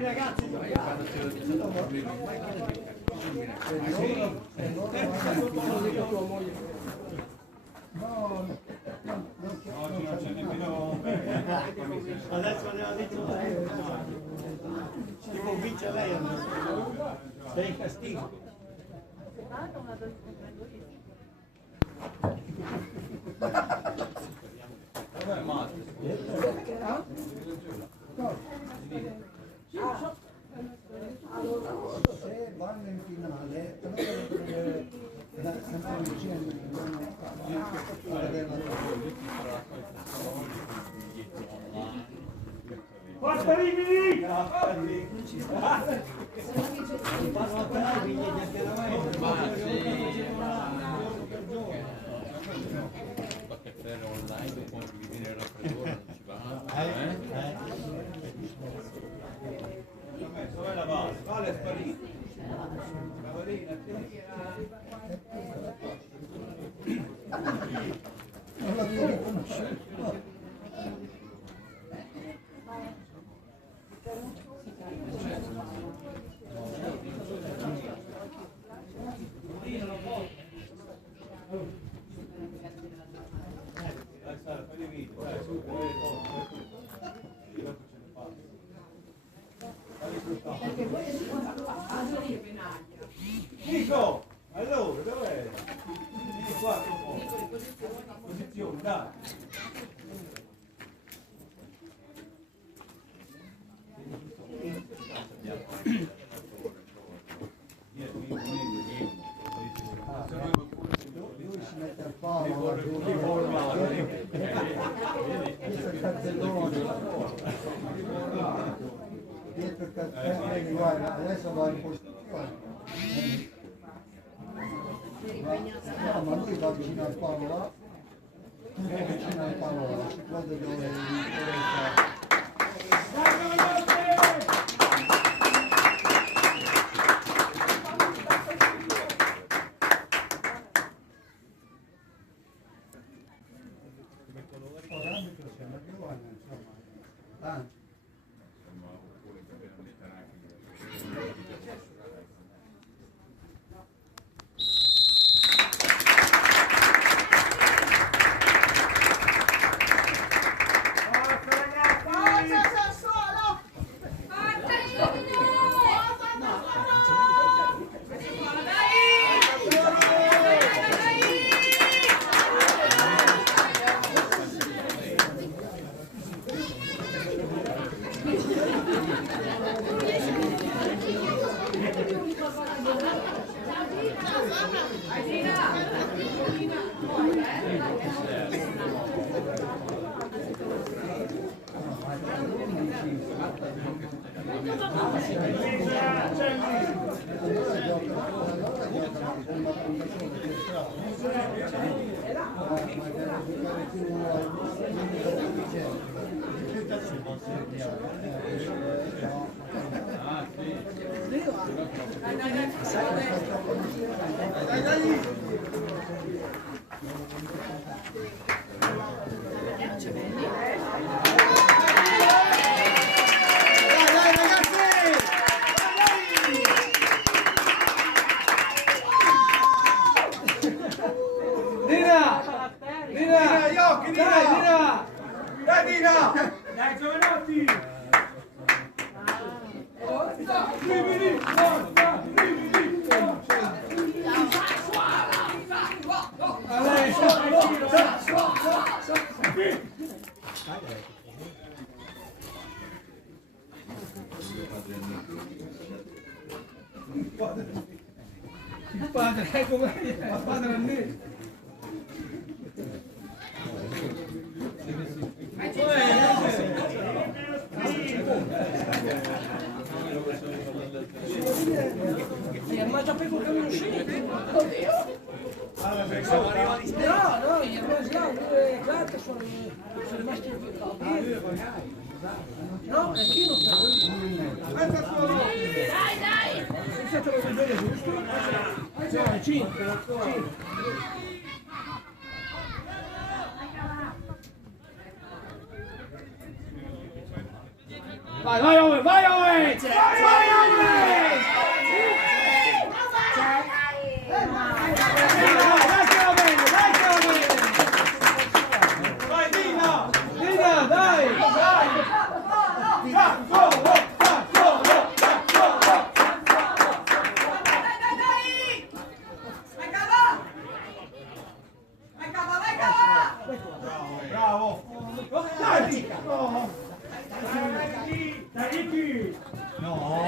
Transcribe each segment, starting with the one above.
Ragazzi, oggi non c'è nemmeno adesso aveva detto lei, ti convince lei adesso, sei in castigo. vabbè, ma se vanno in finale, però sempre vicino Forza Rimini! per online dopo che viene il raffreddore non ci va. Dov'è la base? Vale è sparito. Cavalina, non l'avevo riconosciuto. Nico, allora dov'è? Vieni qua, posizione, dai. Lui si mette al palo, questo è il cartellone, dietro il cartellone, guarda, adesso va in posizione. No, ma lui va vicino al palo là, tu vai vicino al palo là, si crede dove sta. Dai giovanotti! Il padre, come il padre a me. Ma già per che non uscite? Oddio! Siamo arrivati No, gli rimasi là, due carte sono rimasti no, perché io non dai! È stato lo vedere giusto? No, 5. Vai Owen, vai Owen! Vai Owen! Dai che va bene, dai che va bene! Vai Dina! Dina, dai! Bravo! Dai! No!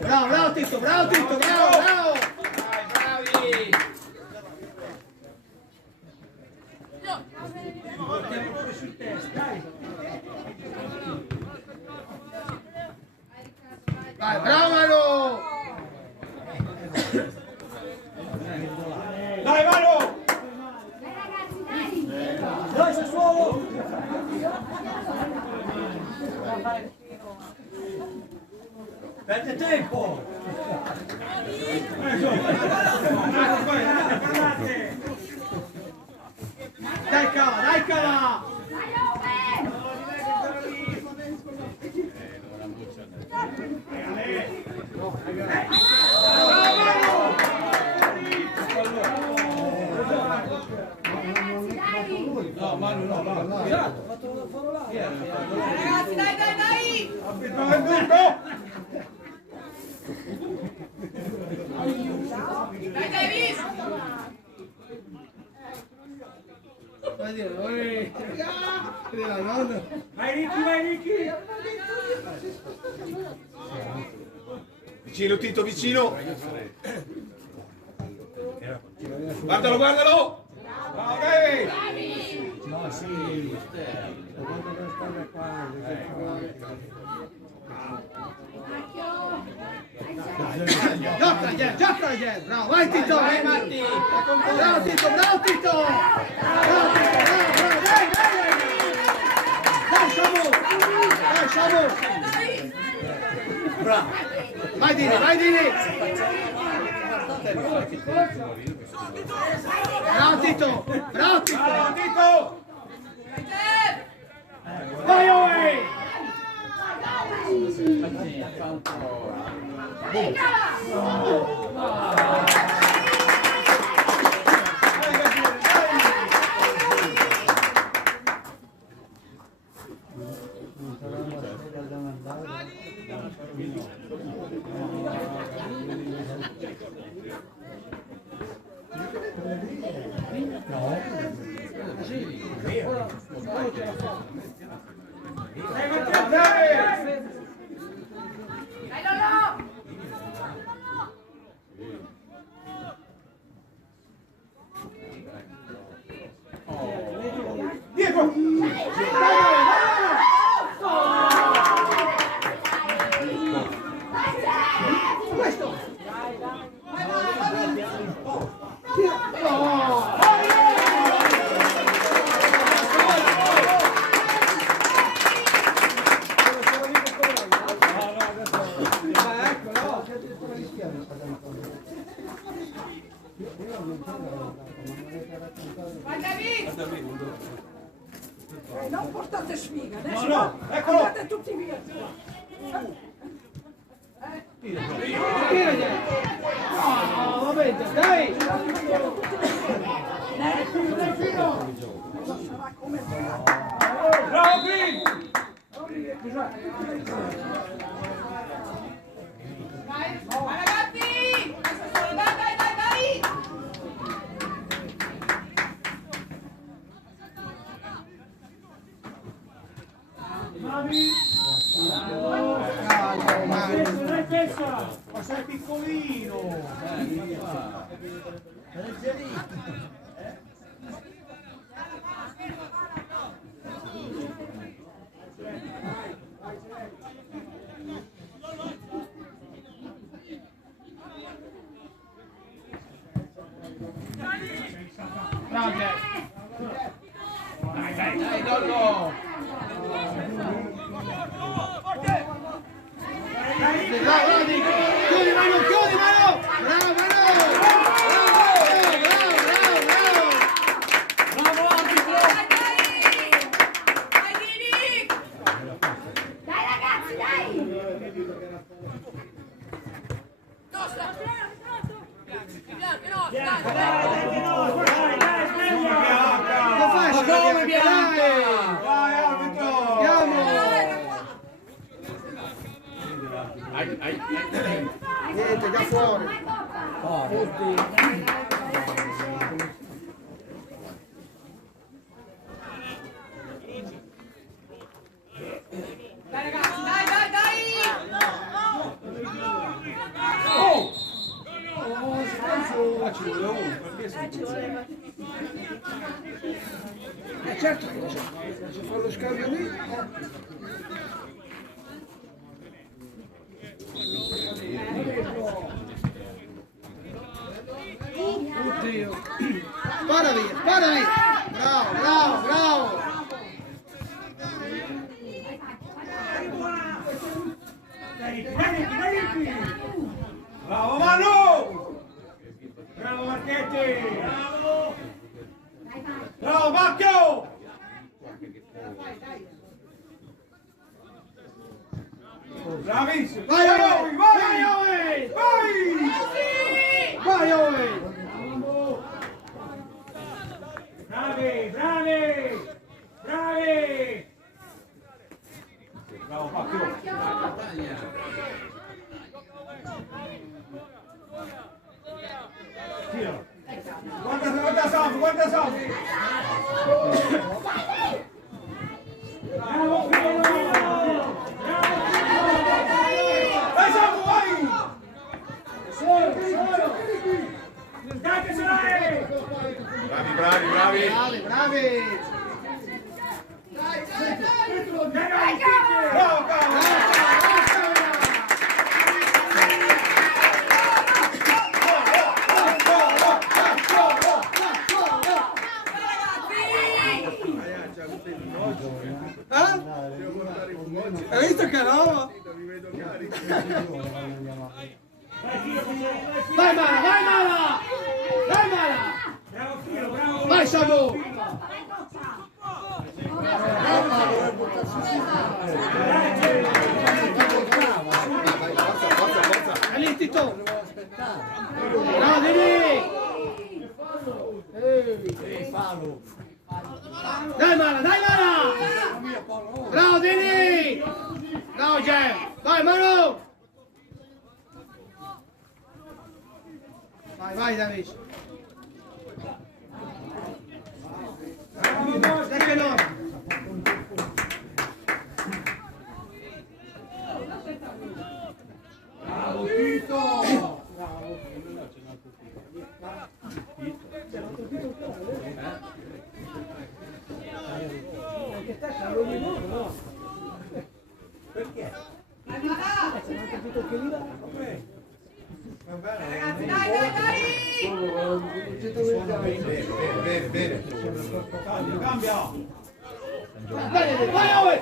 Bravo, bravo Tito, bravo Tito, bravo, bravo! Vai, bravo Manu! Dai Manu! Dai Sassuolo! Perde tempo! Dai cava, dai cava! No, Manu, no, no. Ragazzi, dai, dai, dai! Dai, Davis! Vai dire, la nonna. Vai Ricky! Vicino Tito, vicino! Guardalo, guardalo! Ok! No, sì. Gioca, bravo, vai Tito, vai Matti! Bravo Tito, bravo Tito! Bravo Tito, bravo, dai! Dai Samu! Bravo! Vai Dini! Bravo Tito! Bravo Tito! Vai Owen! Dai, Lolo! Dietro! Questo! Vai, Davis! Non portate sfiga, adesso No, eccolo! andate tutti via. No, vabbè, dai! Bravo Green! Vai, ragazzi! Dai! Ma sei piccolino! Dai, Lollo! Bravo, Dico! Chiudi mano, chiudi mano! Bravo, bravo! Bravo, arbitro! Dai, Dini! Dai ragazzi, dai! Tosta! Bianca, no, dai! Che fai? Ma come Bianca? Vai, arbitro! Andiamo! Niente, già fuori! Dai ragazzi, dai, dai, dai! Certo che c'è fa lo scambio lì. Oddio. Spara via, spara via. Bravo, bravo, bravo. Bravo Manu! Bravo Marchetti! Bravo! Bravo Bacchio! Bravissimo! Vai Owen, vai Owen, vai Owen. Bravi, bravi! Bravi! Bravo Bacchio! Tiro! Guarda Salvo, guarda Salvo! Bravo Filo! Vai Salvo, vai! Dai che ce l'hai! Bravi, bravi, bravi! Bravi, bravi. Bravo Paolo! Hai visto che roba? Vai Mala, vai Mala! Vai Mala! Bravo Filo, bravo! Vai Samu! È lì Tito! Bravo Dini! Dai Mala, dai Mala! Bravo Dini! Bravo Gem! Vai Manu! Vai, vai Davis! Dai che no! Bravo Tito! Ragazzi, dai, dai, dai! Bene. Cambia! Dai, vai Owen!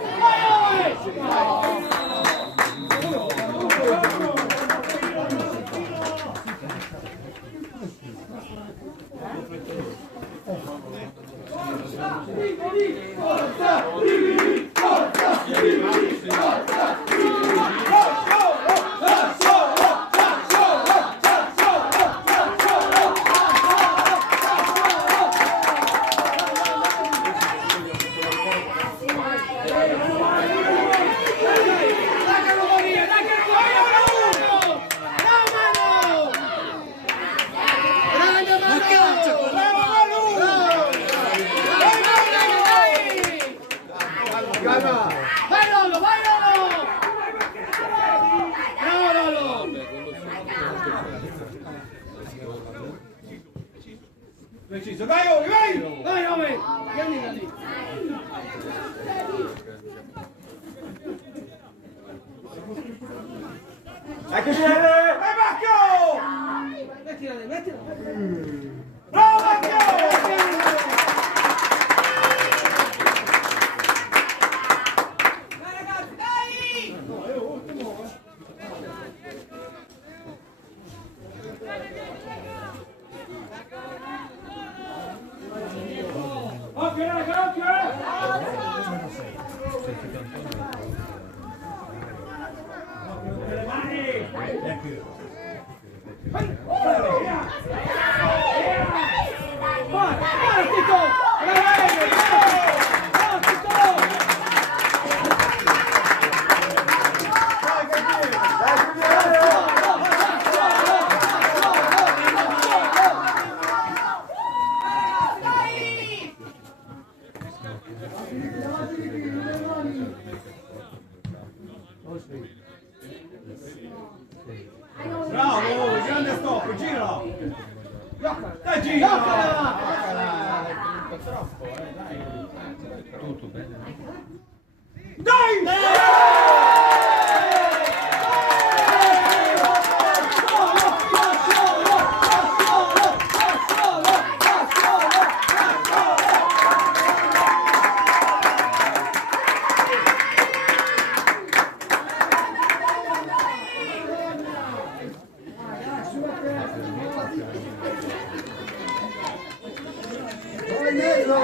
Vai Lolo, vai Lolo! Bravo Lolo! Preciso, vai Ovi, vai! Vai Owen! Vieni da lì! Eccoci! Vai Bacchio! Mettila lì, mettila! Bravo Bacchio! Dai ragazzi, dai! Bravo, grande stop, gira! Dai, gira! Tutto bene. Dai! Vai Negro!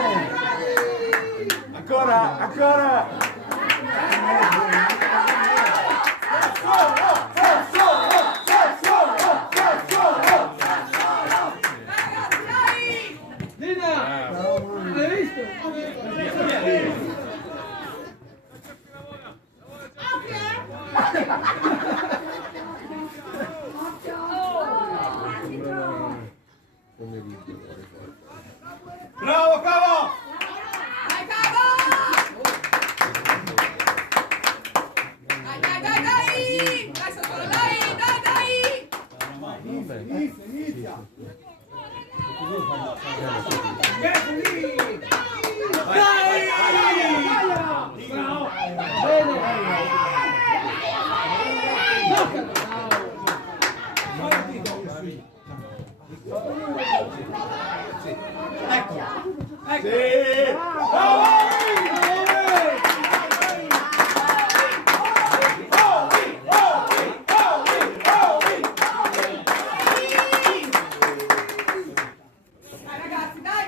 Ancora, ancora! Dai! Hai visto? Bravo, Cavo! Dai, Cavo! Dai! Dai, sotto, dai! Inizia! Dai, ragazzi, dai!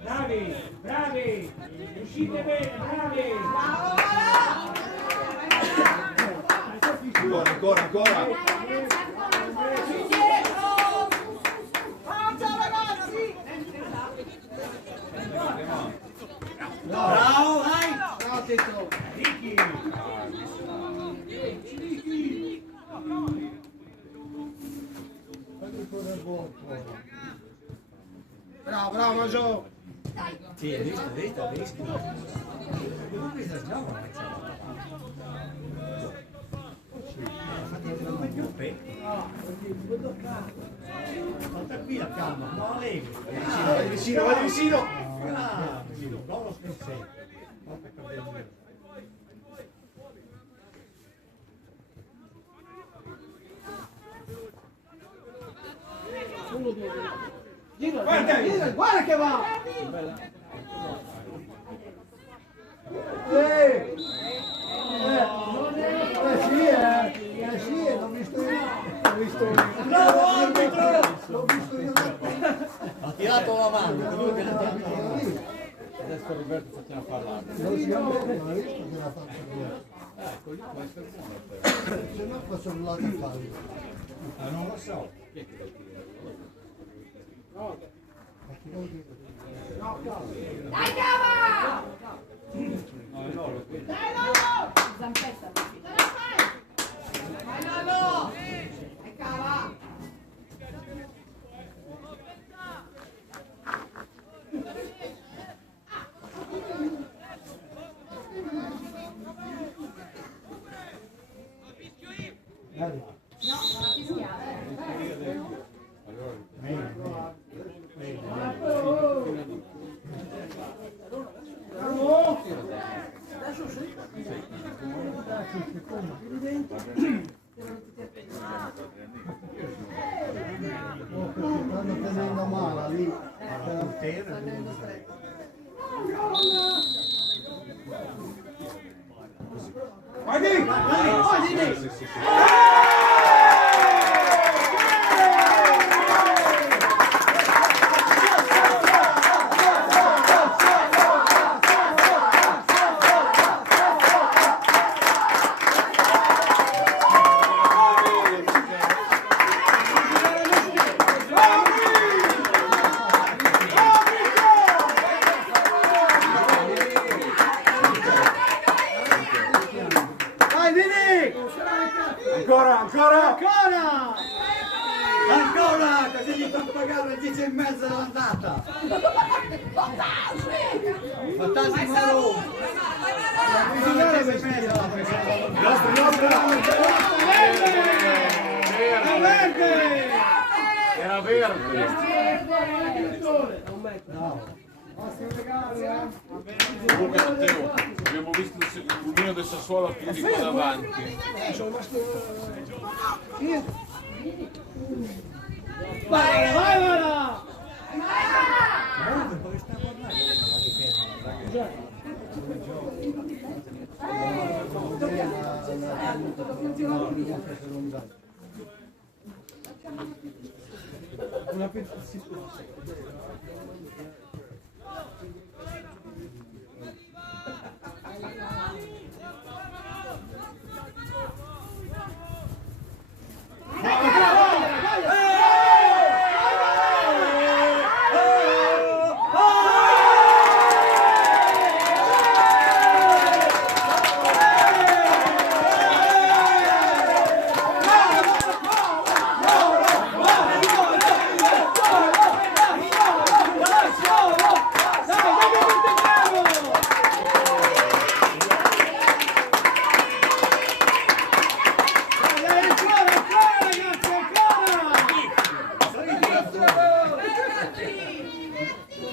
Bravi, bravi, riuscite bene, bravi. Ancora, ancora! Dietro! Forza, ragazzi! Bravo, dai! Bravo, Tetto! Ricky! Bravo, bravo, Maggio! Sì, hai visto, hai visto? Comunque sta già infatti non è più porta qui la calma, no Allegri. Vai vicino, vai vicino! Bravo, bravo lo scherzetto. Guarda, guarda che va! Sì, l'ho visto io. Bravo arbitro! L'ho visto io. Ha tirato la mano, comunque l'ha tirato la mano. Adesso Roberto facciamo parlare. Non si ha visto che l'ha fatto bene. Ecco, lì può essere buono. Se no posso andare a fare. Ah, non lo so. Chi è che lo tira? Dai, Cava! No, è loro, quelli. Dai, Lolo! Zampetta. Ce la fai! Vai, Lollo! E Cava! Dai. No, non la fischiare. ancora! Ancora! Così gli fanno pagare le 10 e mezza dell'andata! Fantasmi Moro! La 10 e mezza! Verde! Era verde! No! Comunque Matteo, abbiamo visto il pulmino del Sassuolo chiudi qua davanti. Vai, vai, vai!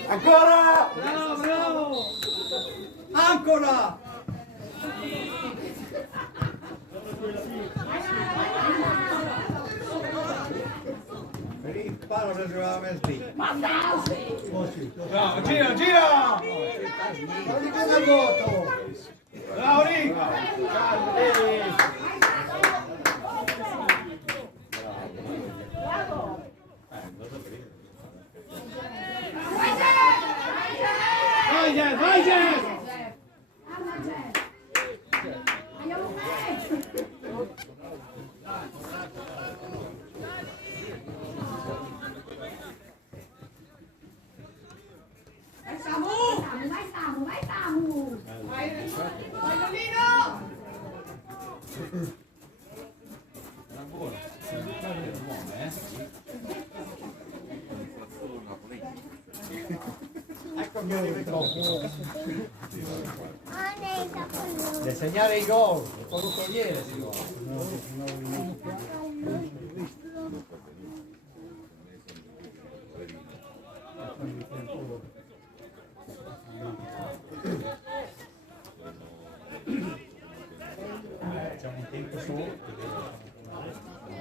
Ancora! Bravo, bravo! Ancora! Palo che giocava lì. Bravo, gira, gira! Ma di cosa il voto? Bravo lì! Vai Jeff, vai Jeff! Ecco che arriva il gol. Deve segnare i gol, il corriere si gol. C'è un tempo solo.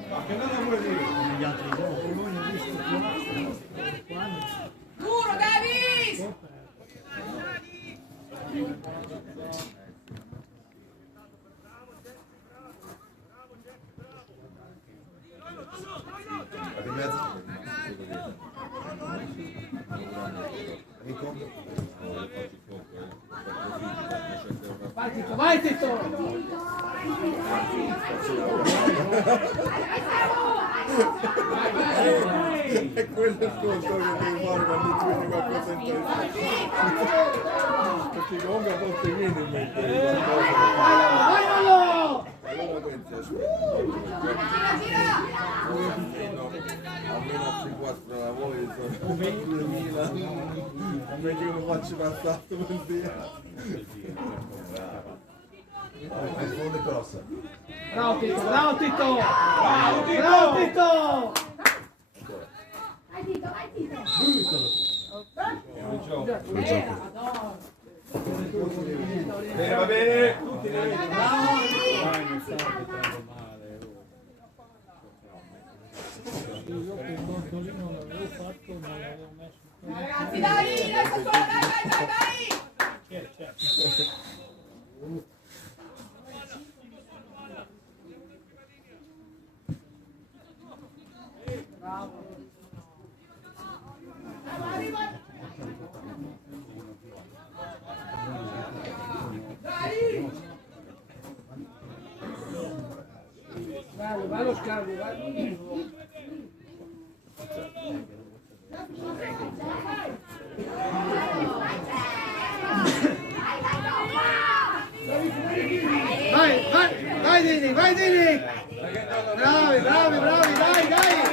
Ma che non lo vuoi dire? Gli altri gol. Duro, Davis! Vai Tito, vai Tito! E quello è il conto che devi fare quando ti viene qualcosa in testa. Perché comunque a volte viene in mente qualcosa. Vai Lolo! Allora pensa, almeno a 4 lavori sono 20.000. Invece come faccio passato per dire. Il fondo è grossa. Bravo Tito, bravo Tito! Bravo Tito! Vai Tito, vai Tito! Bene, va bene! Ragazzi, dai, dai, Sassuolo, dai, dai, dai! Vai lo scambio, vai! Vai Dini, vai Dini! Bravi, bravi, bravi, dai, dai!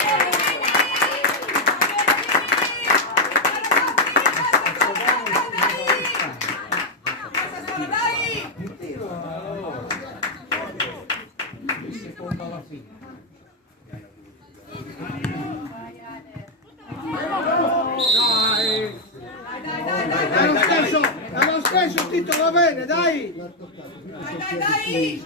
Seconda alla fine. Dai lo stesso, Tito, va bene, dai! L'ha toccato, Dai, dai!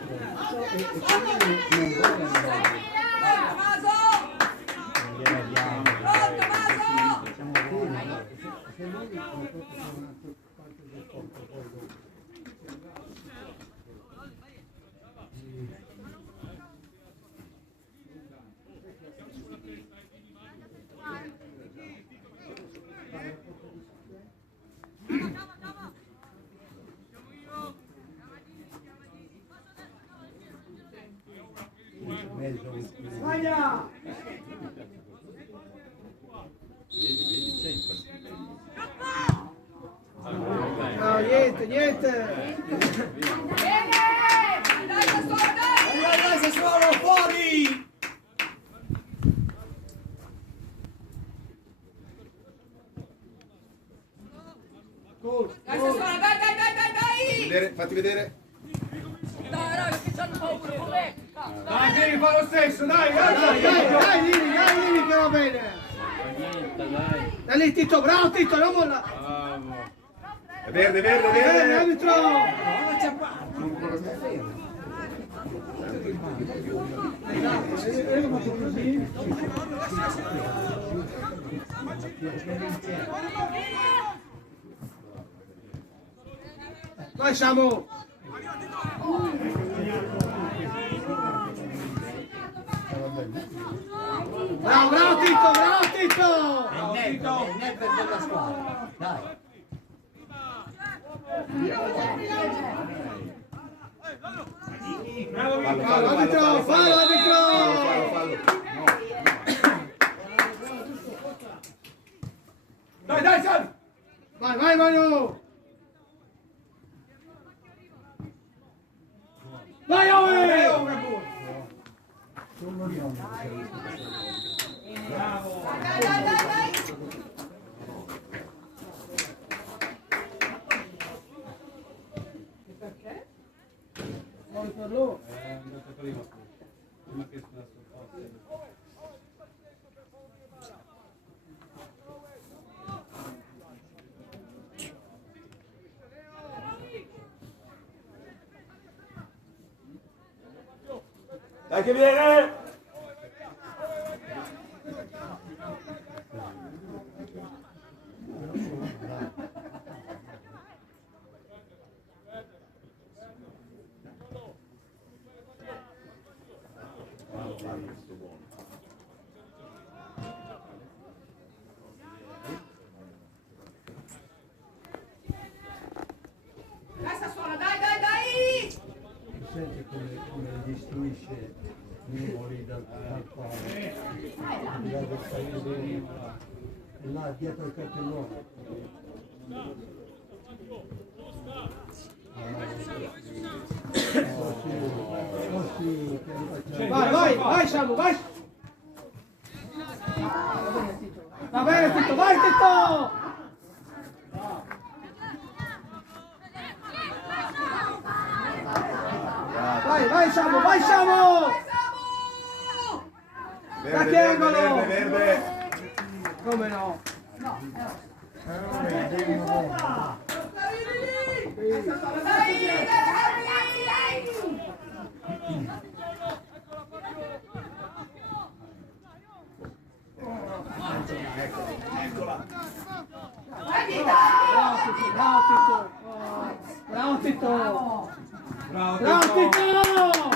Pronto, Maso! se lui come proprio una parte del corpo poi dopo. Sbaglia! Vedi, c'è il No, niente, niente! Bene! Dai, Sassuolo, dai! Dai, Sassuolo, fuori! Dai, Sassuolo, dai, dai, dai, dai, dai! Fatti vedere. Dai, raga, che c'hanno paura, com'è? Dai, devi fare lo stesso, dai, dai, Lini, che va bene! niente, dai. Dai lì, Tito, bravo Tito, non molla! Bravo. Verde, Bene, arbitro! Vai, Samu! Bravo, bravo Tito, bravo Tito! È il never della squadra. Dai. Bravo, Fallo, arbitro, fallo, arbitro! Dai, dai, Sam! Vai, vai, Manu! Vai, Owe! Solo io. Bravo! Dai, dai, dai, dai! Dai che viene! Dai, Sassuolo, dai, dai, dai! Senti come distruisce i numeri dal quale del paese e là dietro il cartellone. Vai, vai, vai, Samu, vai! Va bene, Tito, vai, Tito! Vai, vai, Samu, vai, Samu! Da che angolo? Verde. Come no? Dai, dai, Bravo, Tito! Bravo, Bravo, Tito!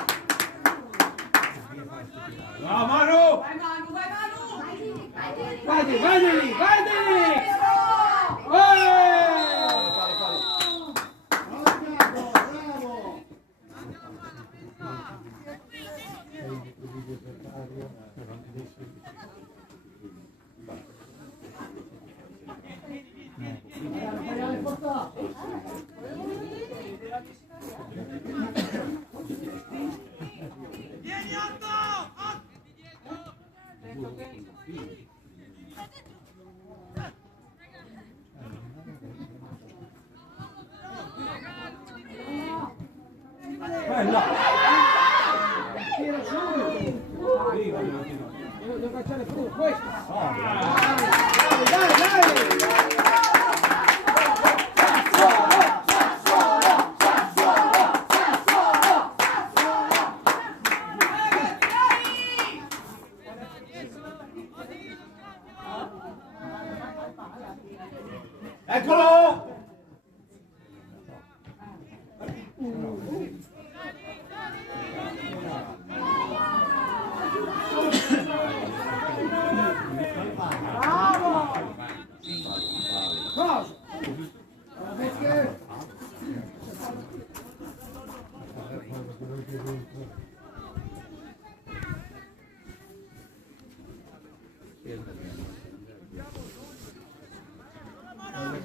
Bravo, Manu! vai, Manu, vai, Manu! Vai, vai, vai, lì, vai, lì! Vieni, Otto! Bella! Tira subito. Devo cacciare fuori questo. Dai! Eccolo! Cosa? Perché?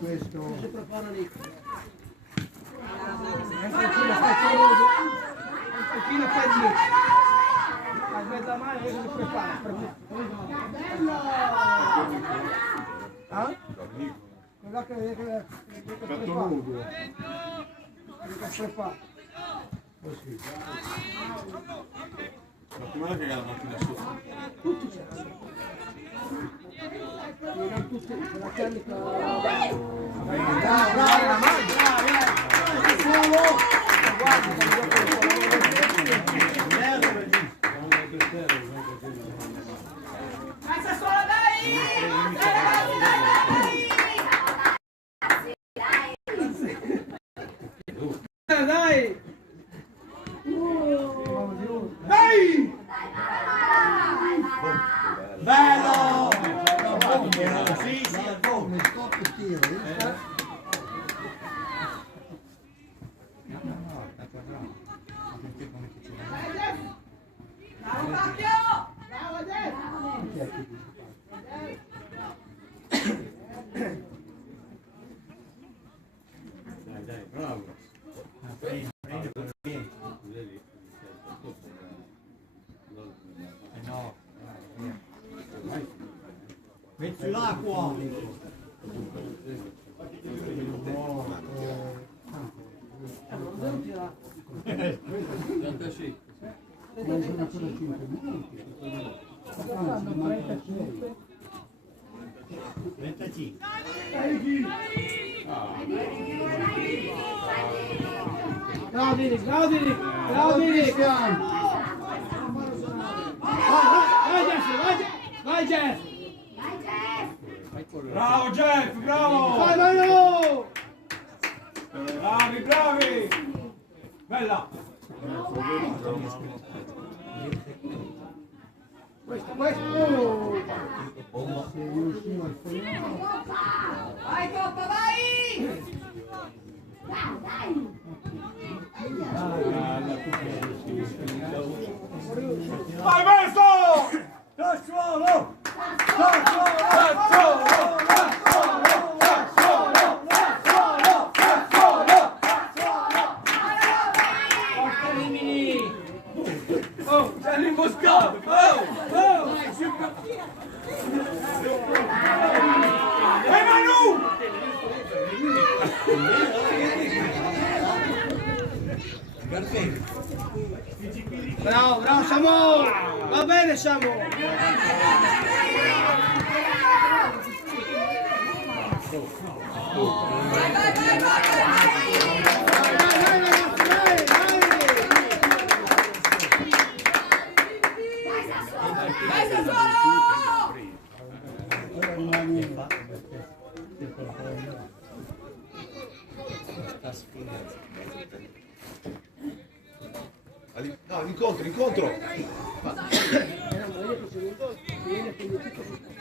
Questo Si prepara lì. Anch'ina per lì. A mezza mano io si prepara. Guarda che prepara. Che prepara. Ma come è che la macchina sotto? Tutti c'è. Erano tutti la carica. Dai Sassuolo, dai! Dai! Dai! Bello! Sì, al volo. come stop e tiro. Bravo Fabio! Bravo Jeff! Dai, bravo. Prendi per niente. No. Metti l'acqua. Non devo tirare. 85. Ma sono ancora 5 minuti. Anzi, 96. 35. Bravo Dini, bravo Dini, bravo Dini. Vai Jeff. Bravo Jeff, bravo! Vai Manu. Bravi, bravi! Bella! Questo. Se riuscivo a fare Vai Coppa, vai! Vai Verso! Sassuolo! Porta Rimini. Oh, c'è l'imboscato! Oh! E Manu! Bravo Samu. Va bene Samu. Vai Sassuolo! ora rimane No, incontro!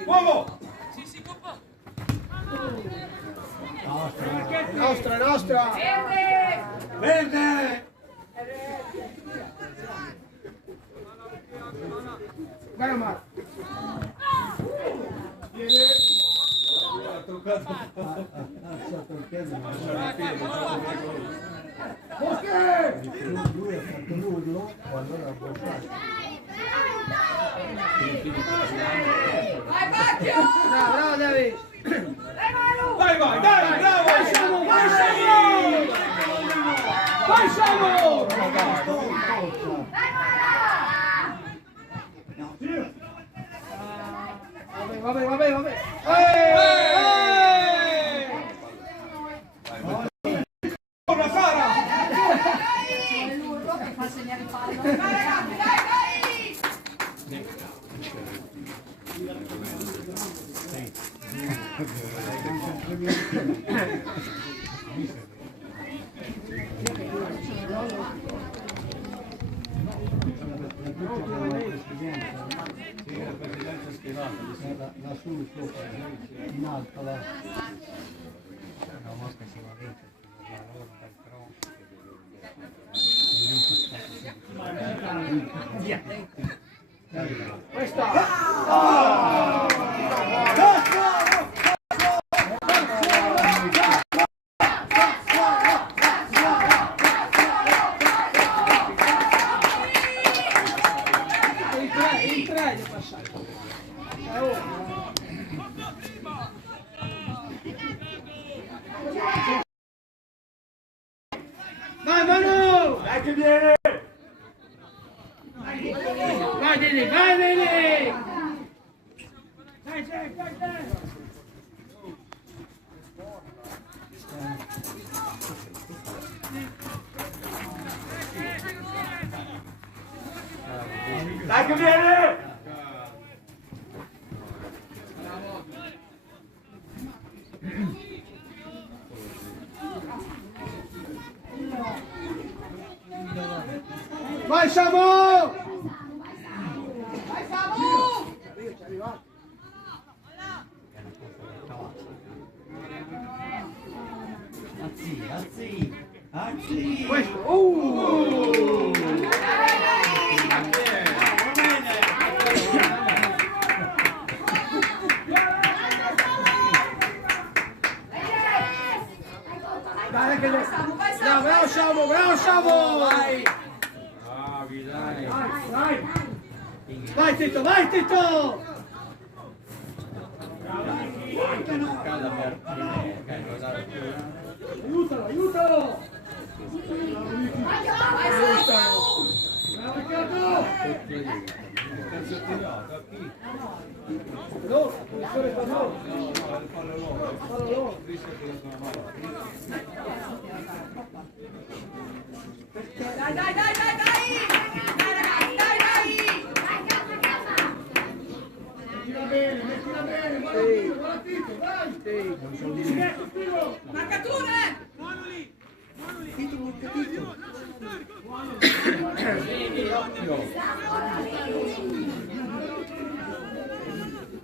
Uomo! Nostra. Verde! Verde! Vai Omar. alzato il piede, ma Boschi! lui ha fatto l'urlo e allora ha bloccato. Bravo David. Vai, vai, dai, bravo! Vai Samu, vai Samu! Vai Samu! Vabbè. Una Sara! Fa segnare il fallo. Vai ragazzi, dai! Lassù sopra, in alto là. In tre di passaggio. Vai Manu! Dai che viene! Vai Dini, vai Dini! Dai che viene! Vai Samu! Vai Samu! Azzi. Questo! Dai che Vai Samu! bravo Samu, bravo Samu! Bravi, dai. Vai Tito, vai Tito! Cada Aiutalo! Vai Samu! Bravo Riccardo! No, posizione per loro. Fallo loro. Dai! Dai ragazzi, dai! Mettila bene, guarda Tito, vai! Marcature!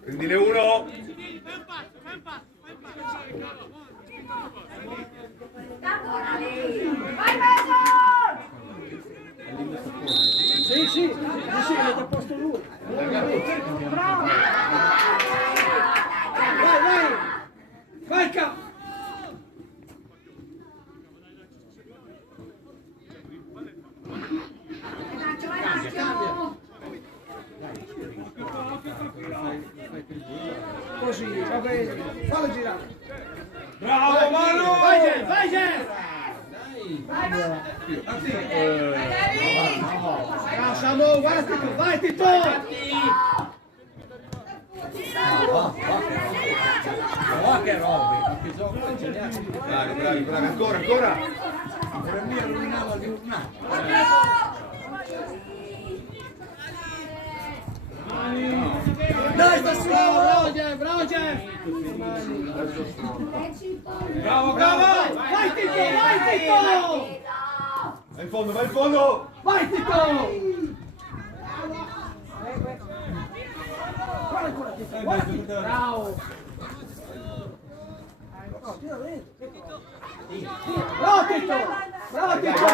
Prendine uno! Vai Mason! Sì, mette a posto lui. Vai Cap! Così, va bene. Fallo girare. Bravo Manu! Vai Jeff! Bravo Samu, guarda Tito, vai Tito! che robe, che gioco ce n'è anche. Bravi, ancora! Per me rovinava di una. Dai, sta bravo Jeff! Bravo! Vai Tito! Vai in fondo! Vai Tito! Guarda ancora Tito, bravo! Bravo Tito!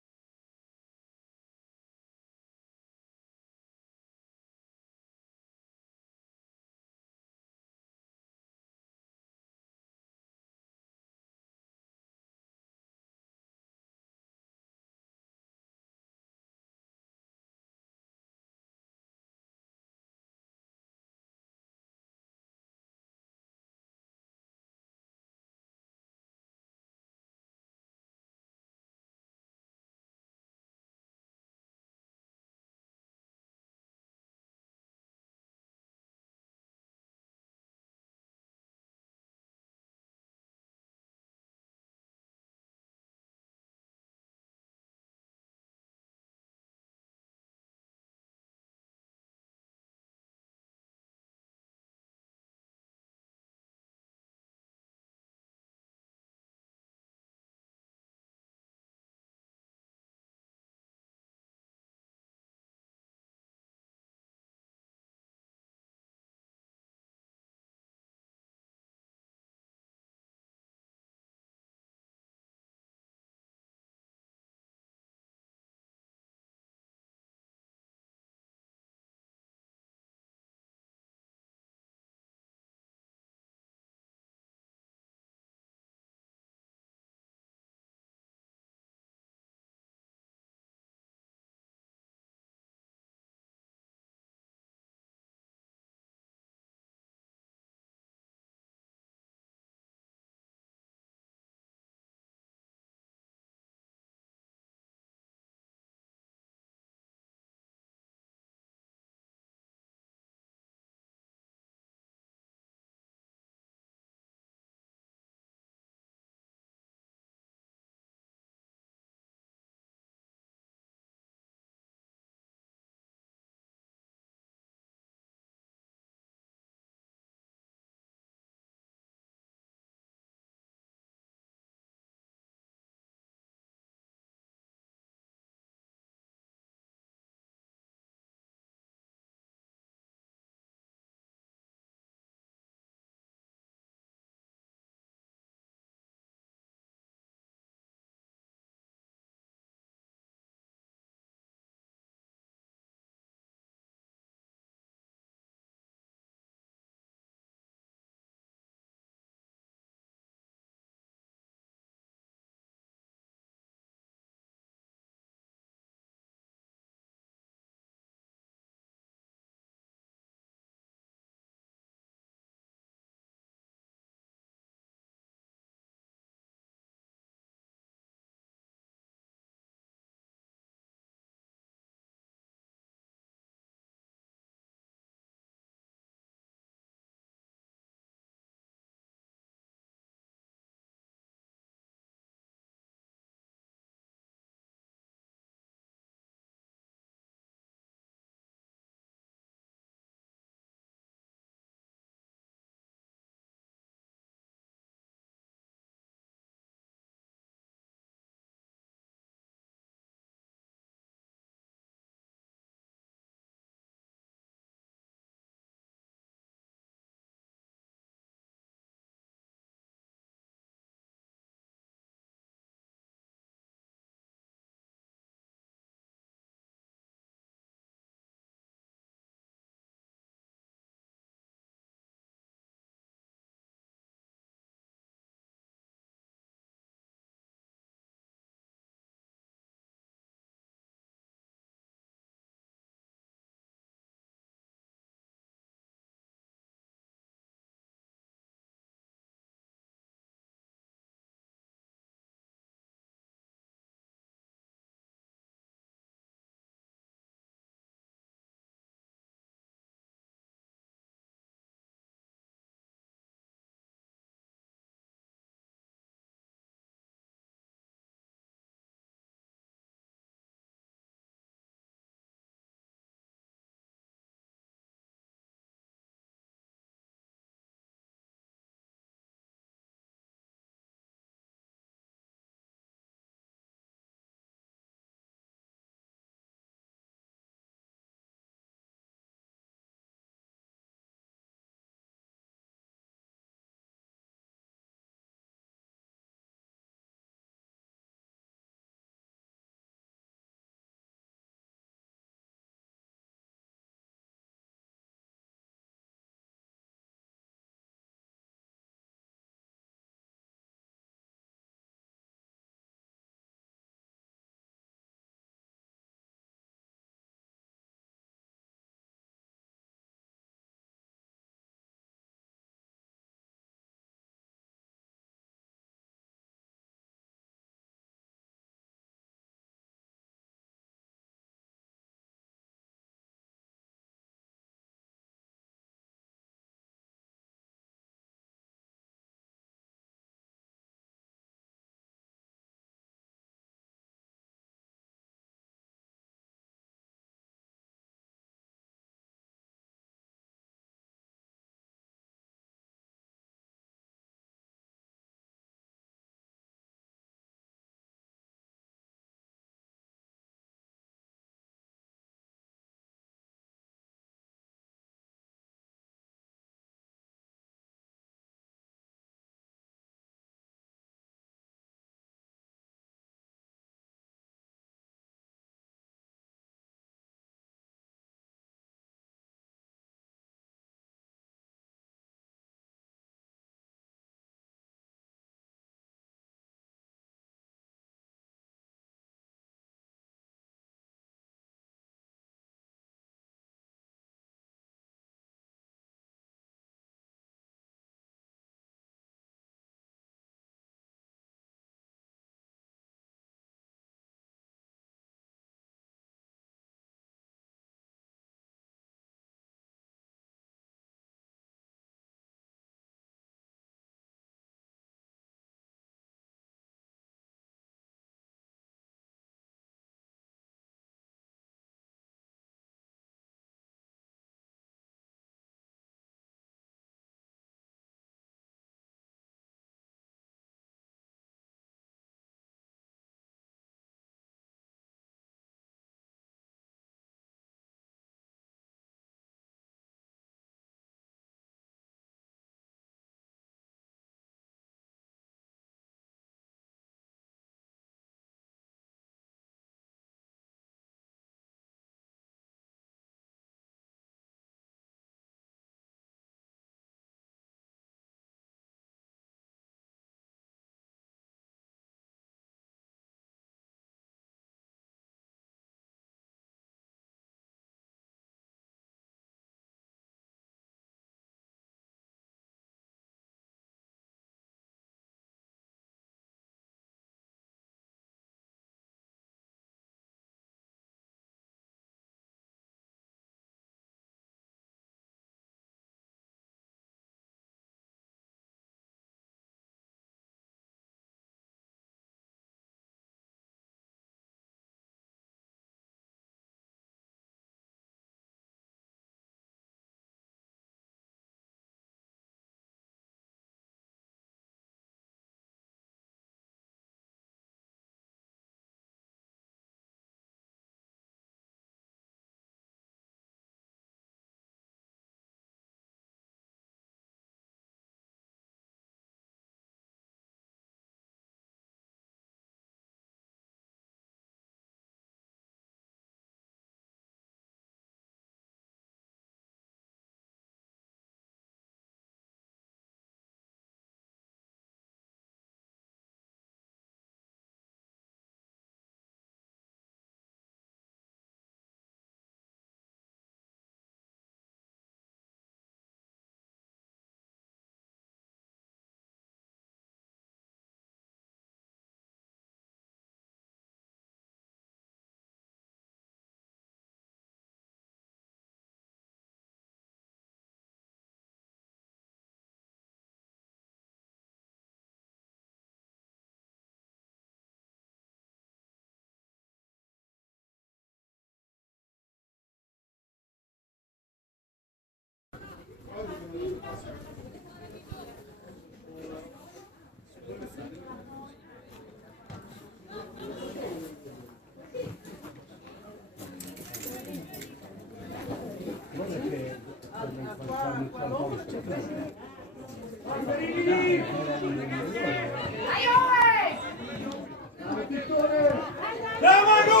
Bravo Manu!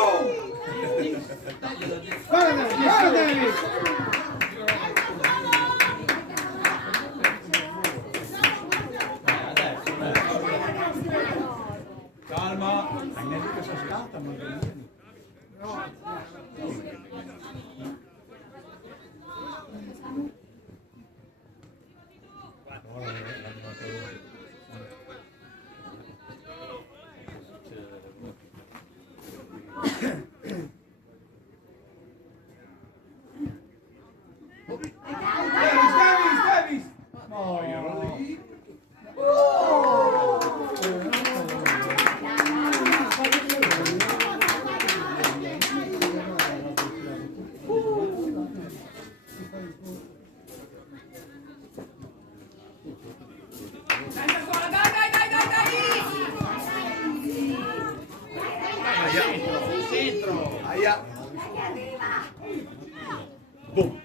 Guarda, guarda! Calma! Hai detto che si scatta, ma non vieni. Davis! Aia! Boom!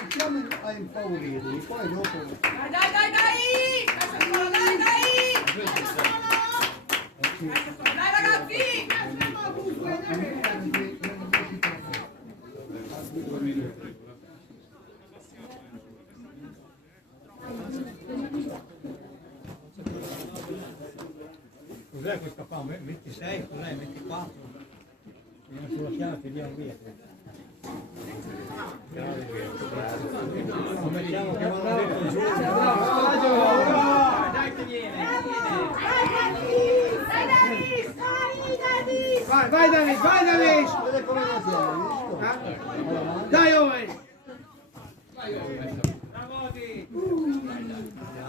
Iniziamo a impaurirli, poi dopo... Dai! Calcio scuola, dai! Calcio scuola, dai ragazzi! Cos'è questa qua? Metti 6, cos'è? Metti 4. Vieni sulla piana e vediamo via. Lo mettiamo che vanno dentro giù. Dai che viene! Dai, Vai Davis! Vede come non siamo, Dai Owen!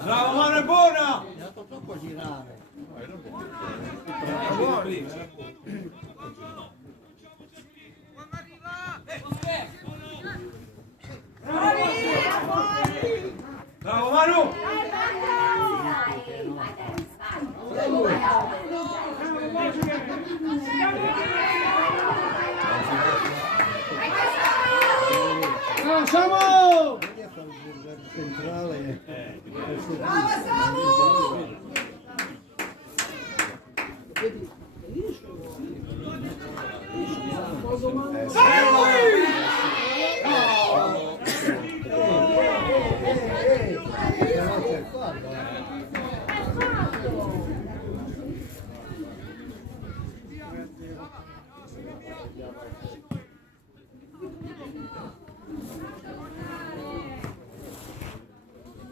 Bravo Manu, è buona! è andato troppo a girare. Bravo Manu! No, Samu! Vedi a fare il centrale. Brava Samu! Però c'è il fallo,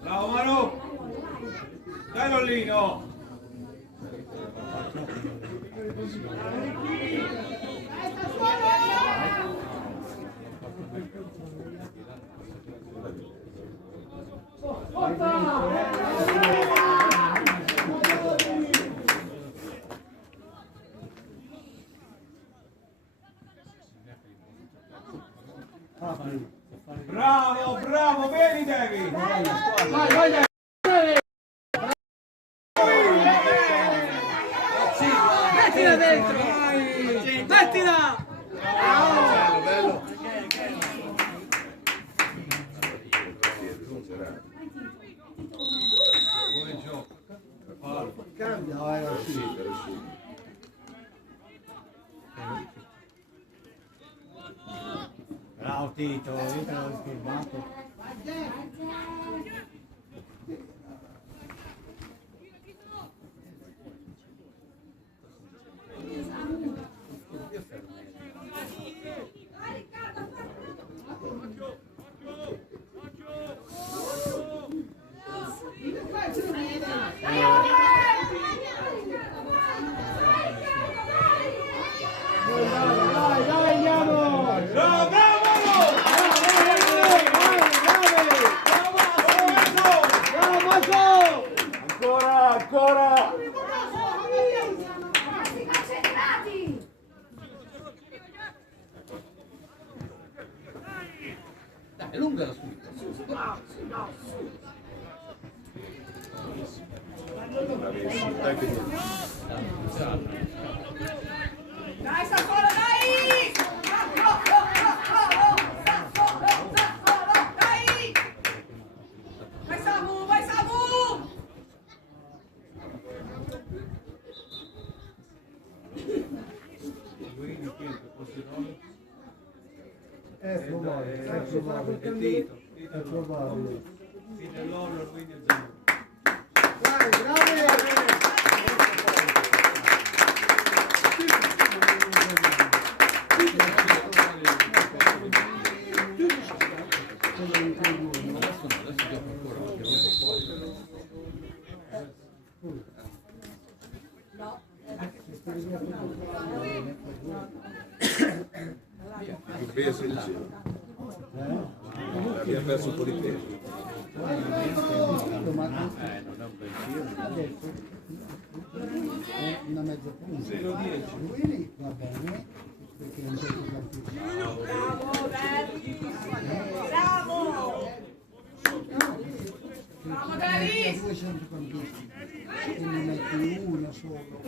Bravo Manu! Dai Lollino! Bravo, vieni David! Vai! Mettila dentro! Mettila! Bello! Buon gioco! cambia, no, era sì. Bravo Tito, io te l'avevo firmato. Dai, andiamo! Bravo, bravo! Bravo, Marco! Ancora! Ragazzi, concentrati! Dai, è lunga la sua. Dai, Sassuolo, dai! Oh! È probabile, è probabile. È probabile. Finellolo, Arduino e Zanoni. Il peso dicevo. Abbiamo perso un po' di peso. Non è un bel adesso è una mezza punta. Lui va bene perché non c'è più partito. Bravo Davis! Due centrocampisti e ne metti uno solo.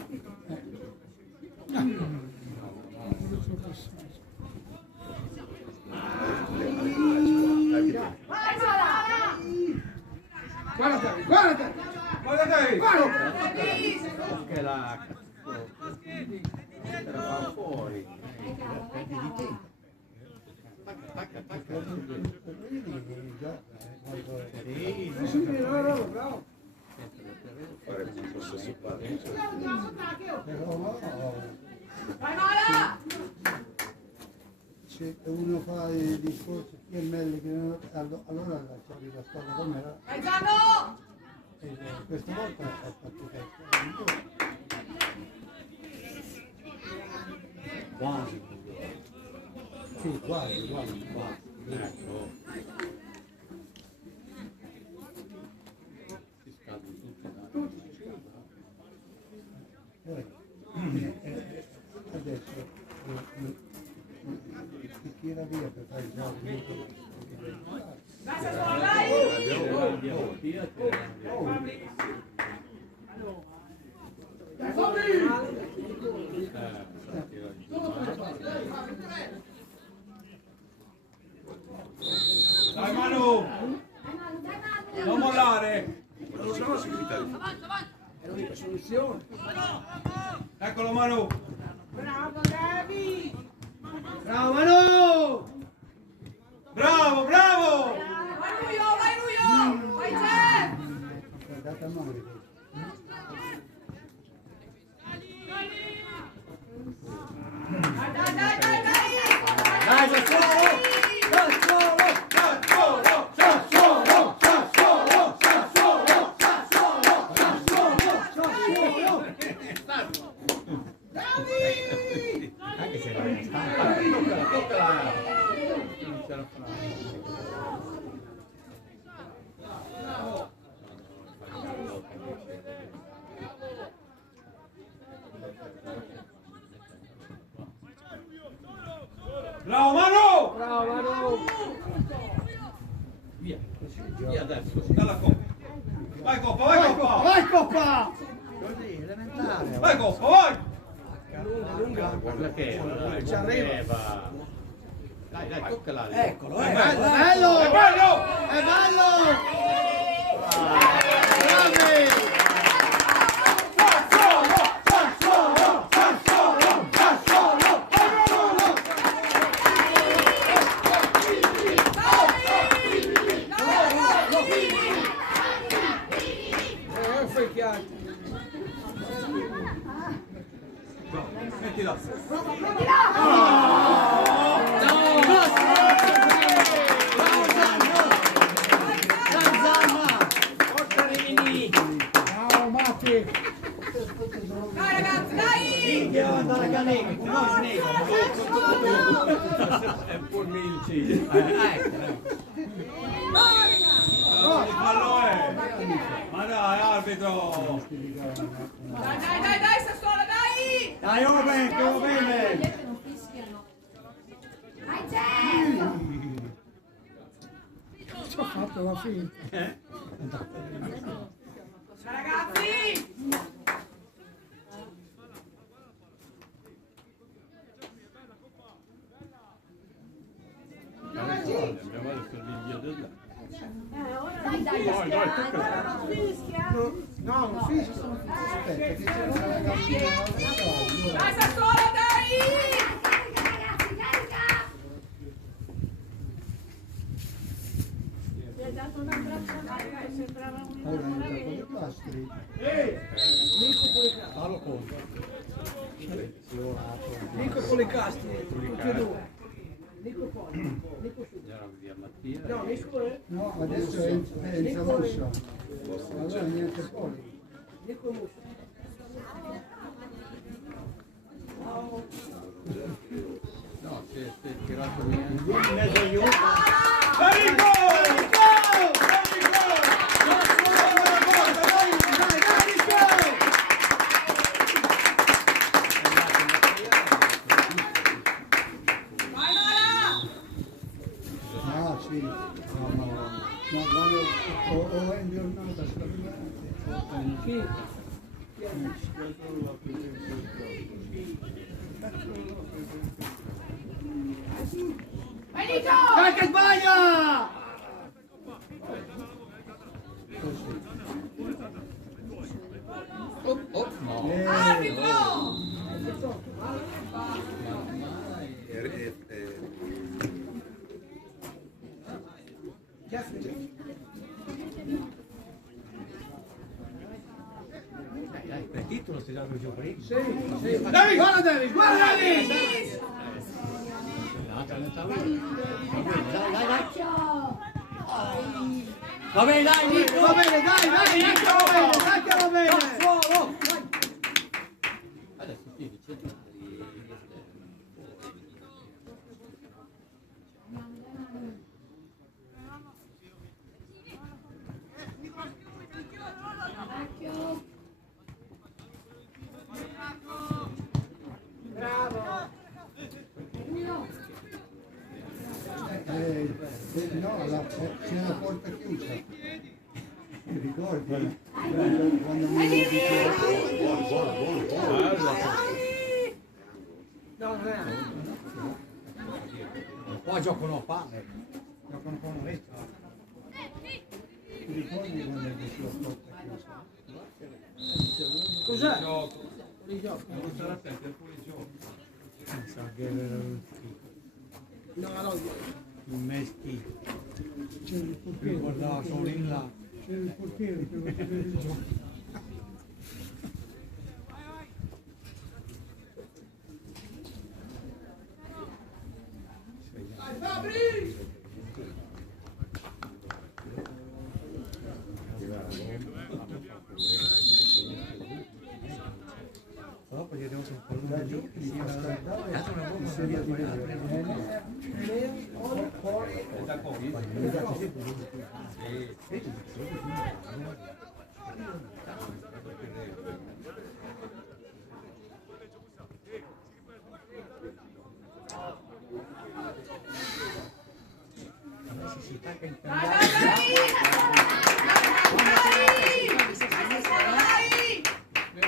Guarda! Che la era fuori. Bravo! Fare il stesso padre. Vai Mara! Se uno fa il discorso chi è meglio che non allora lasciavi la squadra com'era Vai Gianno! e questa volta ha fatto questo. Quasi. Sì, quasi. Ecco. Si scaldi tutti. Adesso si tira via per fare il gioco. Dai Sassuolo, dai! Andiamo via. Dai Manu! Non mollare! Avanti, avanti! È l'unica soluzione. Eccolo Manu! Bravo Davi! Bravo Manu! Bravo! Vai Ruio! Vai Jeff! Guardate a mano. Dai Sassuolo! Bravo Manu! Bravo Manu! Via adesso. Dalla Coppa! Vai Coppa! Vai Coppa! Così, elementare. Vai Coppa, vai! Guarda che dai, Ci arriva. muoveva. Dai, toccala lì. Eccolo, È bello! bello! È bello! Bravi! Mettila! Bravo Matti! Dai ragazzi, dai! Devo andare a Galego, con noi È pur Milci. fallo Ma dai, arbitro! Dai, Sassuolo, dai! Dai, Oben, che va bene! Vai Jeff! Ci ho fatto la finta. Ragazzi! Abbiamo adesso l'India del No, non fischia. Aspetta, che c'è una ragazzina. Dai Sassuolo, dai! ora entra con i plastri. Fallo contro. Nico Policasti, tutti e due. Nico poi. Nico su. Già via Mattia. No, Nico è. No, adesso entra Musso. Allora niente poi. Nico Musso. No, si è tirato via. In mezzo io. Very good! Very good! Very good! Vai Mara! Ah sì, no, quando ho in giornata straordinaria. Sì. Vai Nico! Dai che sbaglia! No. Arbitro! Dai, per titolo si dà giù prima. Davis, guarda Davis, guarda Davis! Va bene, dai, Nico! Va bene, dai, Nico, va bene, dai che va bene! Suolo! Adesso sì, dice. No, c'è la porta chiusa. Ti ricordi? Quando mi dicevo... No, non è. Poi giocano a palle. Giocano con un resto. Ti ricordi quando dicevo la porta chiusa? Cos'è? Non sarà sempre il fuorigioco. Pensa che erano No, no. i meschi. C'era il Mi portiere. guardava solo in là. C'era il portiere che vedeva il gioco. Dopo gli devo un pallone lì. Mi fa scaldare Dato una bomba e per sembra via di quella. vedere. Si stacca in Vai, vai, vai!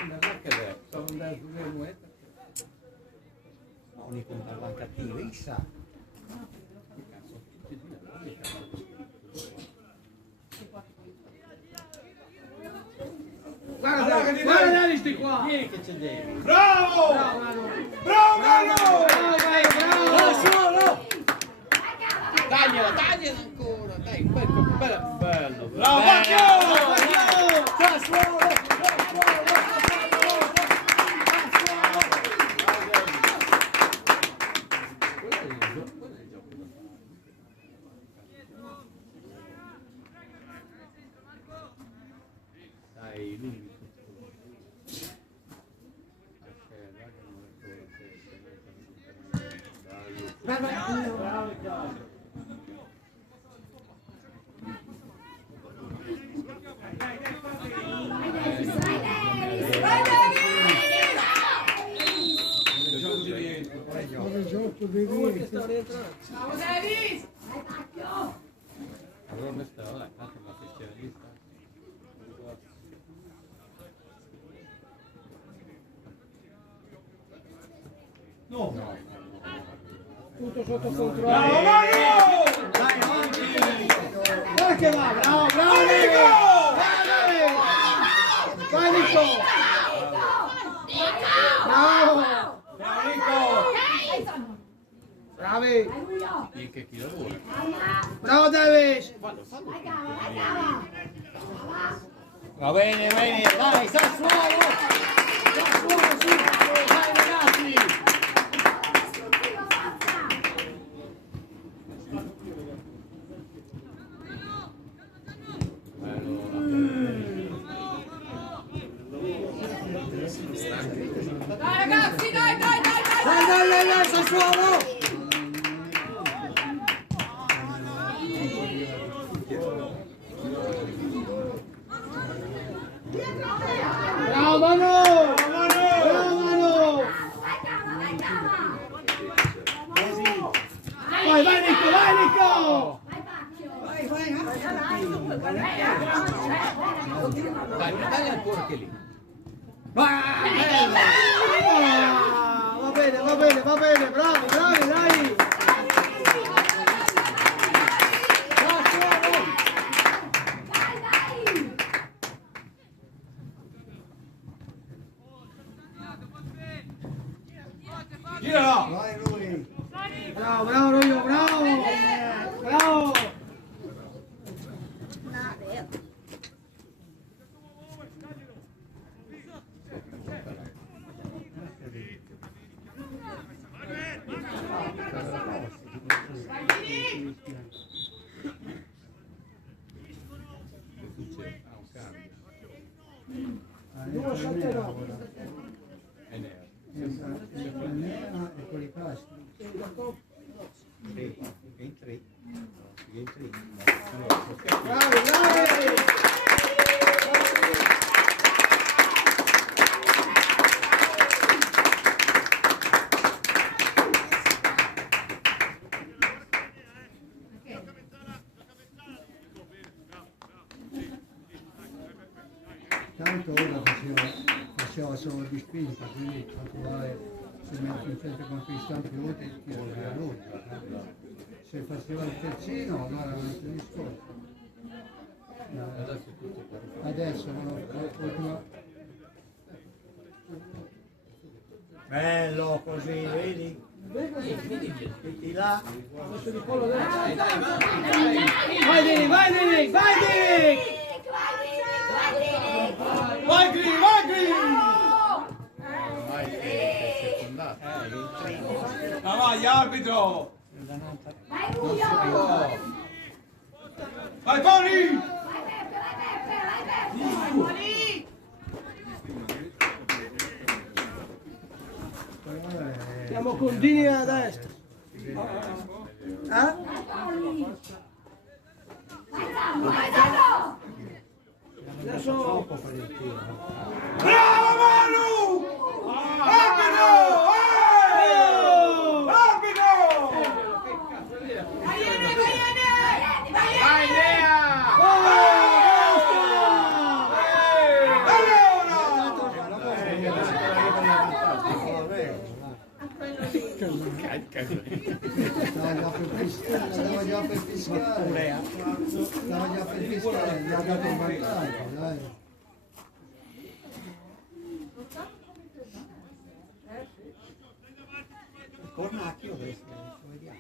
Non è che è, sono andato sulle muette. No, ni con davanti a te, Rissa. Guarda Davis di qua! Vieni che c'è dentro. Bravo! Bravo Carlo! No, solo! Tagliala, tagliala ancora, dai, bello, bello. Bravo Bacchio! Ciao, suolo! Dai, lui. Vai, vai! Come gioco di rientro. Bravo Davis! Allora questa è una specialista. No! Tutto sotto controllo. Bravo Mario! Dai, avanti! Guarda che va! Bravo, bravo Nico! Vai Nico! Bravo! Bravo, Nico! Bravi! Finché chi lavora. Bravo Davis! Fallo, fallo. Va bene, dai, Sassuolo! Sassuolo, sì! Dai ragazzi! Dai ragazzi, dai! Dai, Sassuolo! Bravo Manu! Bravo Manu! Vai Nico! Dai ancora che lì. Va bene, bravi, dai! Giralo! Vai lui! Bravo Roio, bravo! E con i pasti. Bravi! Tanto ora faceva solo di spinta, quindi a trovare se metti un centrocampista più ti tira via lui. Se faceva il terzino allora non è più discorso. Adesso Bello così, vedi? Metti là. Vai Dini! Vai Gri! Ma vai arbitro! Vai Ruio! Vai Pony! Siamo con Dini a destra. Adesso Bravo Manu! Arbitro! Vai Lea! Stava già per fischiare, gli ha dato un vantaggio, dai. Cornacchio questo, vediamo.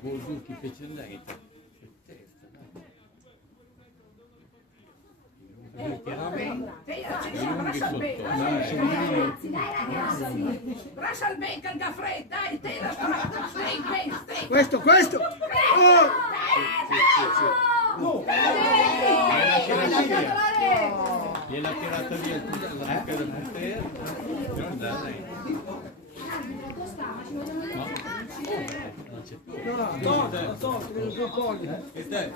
Gol chi fece lei. Lascia il becco al gaffret, dai, te la stai. Questo! Gliel'ha tirata via il potere. Non da lei. Non c'è più. No, vedo due polli. Che te?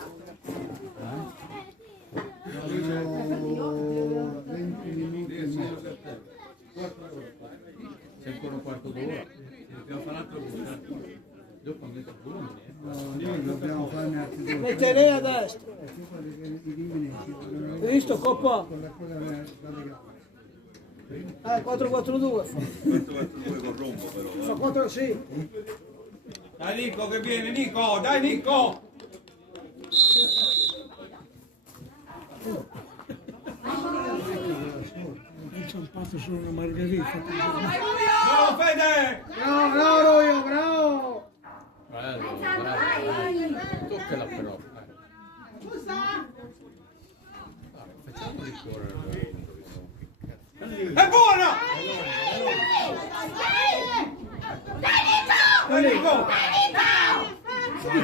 Sono 20 minuti e mezzo. C'è ancora un quarto d'ora. Dobbiamo fare un altro dopo metto Noi dobbiamo farne altri due. Mette lei a destra. E poi perché i riminenti Hai visto Coppa? con la cosa collegata. 4-4-2. 4-4-2 con rombo però. Fa 4, sì. Dai Nico che viene, Nico, dai Nico! Inciampato solo una margherita. Bravo Fede! Bravo Roio, bravo! Bravo. Toccala però. È buona! Enrico!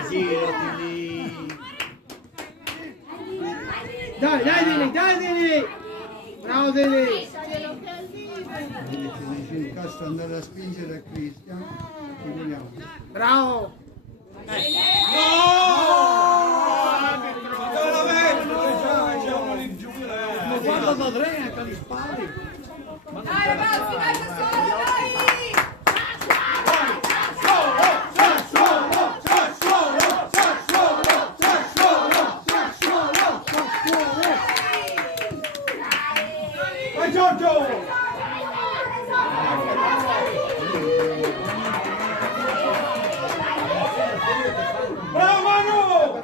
Girati lì! Dai, dai Dini! Bravo Dini! Se in cassa andare a spingere Cristian, figuriamo. Bravo! Ma guarda da Adriana che gli spalli! Dai ragazzi, dai Sassuolo, dai! Vai Giorgio! Bravo Manu!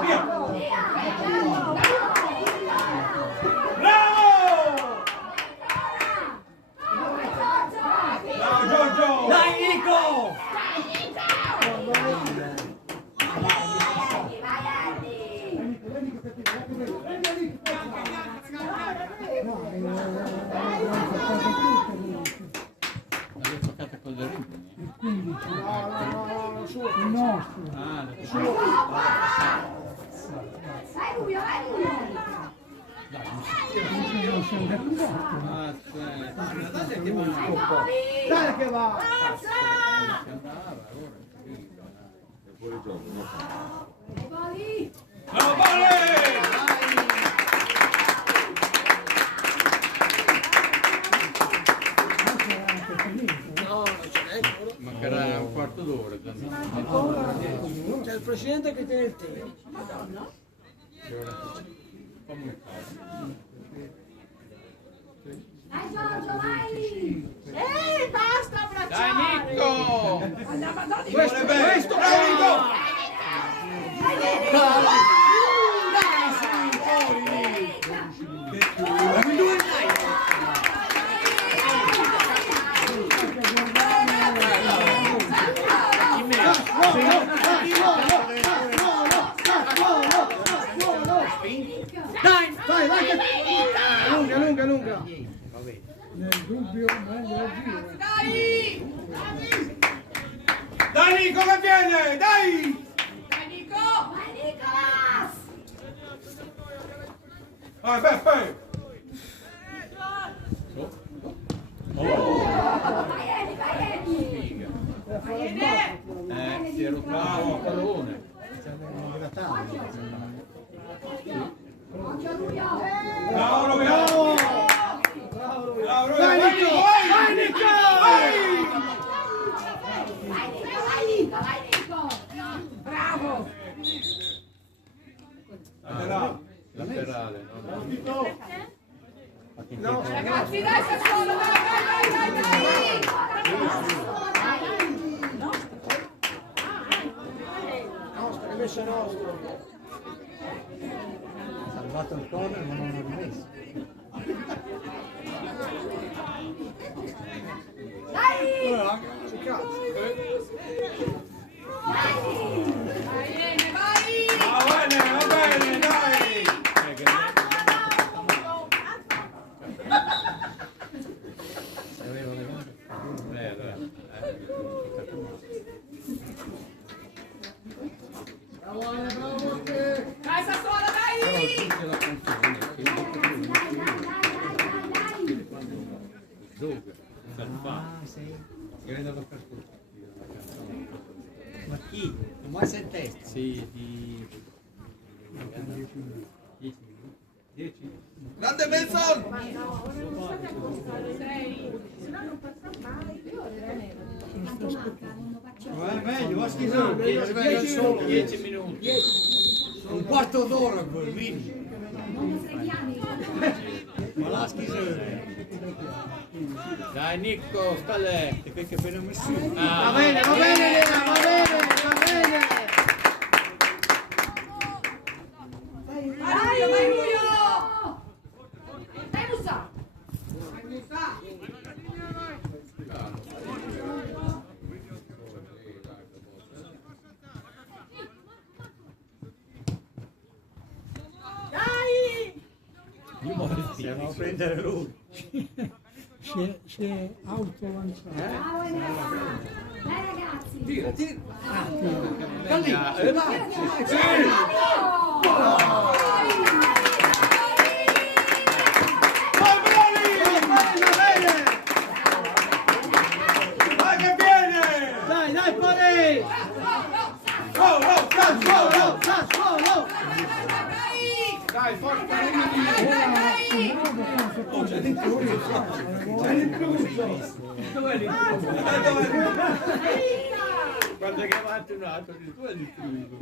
Via! Bravo! Bravo Giorgio! Dai Nico! L'avete toccata con le rime? Il 15, il nostro. Vai Rubio, vai Rubio! Non siamo d'accordo. Dai che va! Vai! Bravo Palle! Mancherà un quarto d'ora. C'è il presidente che tiene il tempo. Vai Giorgio, vai! Basta abbracciare! Dai Nico! Andiamo, andiamo! Questo! Bravo Nico! Lunga! Nel dubbio meglio agire. Dai! Dai Nico che viene! Dai! Dai Nico! Vai Nicolas! Vai Beppe! Vai Edi, vai Edi! Bene! Si è rotto il pallone. Occhio Rubio! Bravo Romeo! Bravo Dai Nico! Vai Nico! Vai Nico! Bravo! Laterale, no? Ragazzi, dai Sassuolo, dai! Nostro, è messo nostro. Salvato il corner ma non l'ho rimesso. Dai! Si cazzo. Vai bene, vai! Va bene, dai! Dai Sassuolo, dai! Ma chi? Ma sei in testa. Sì, di 10 Grande Benson! È meglio, va schifo. 10 minuti. Un quarto d'ora quel minimo. Ma la schifo. Dai Nico, sta lì. E che appena messo. Va bene, va bene, Lea, va bene, va bene. Vai Rubio! Dai Musa! Andiamo a prendere lui. Si è autolanciato. Bravo Enea. Dai ragazzi. Tira, tira. Da lì. Vai che viene! Dai, dai, Poli! Oh, Dai, forza. oh, c'è l'intruso! C'è l'intruso! Dov'è l'intruso? Quando è chiamato un altro, tu hai distribuito.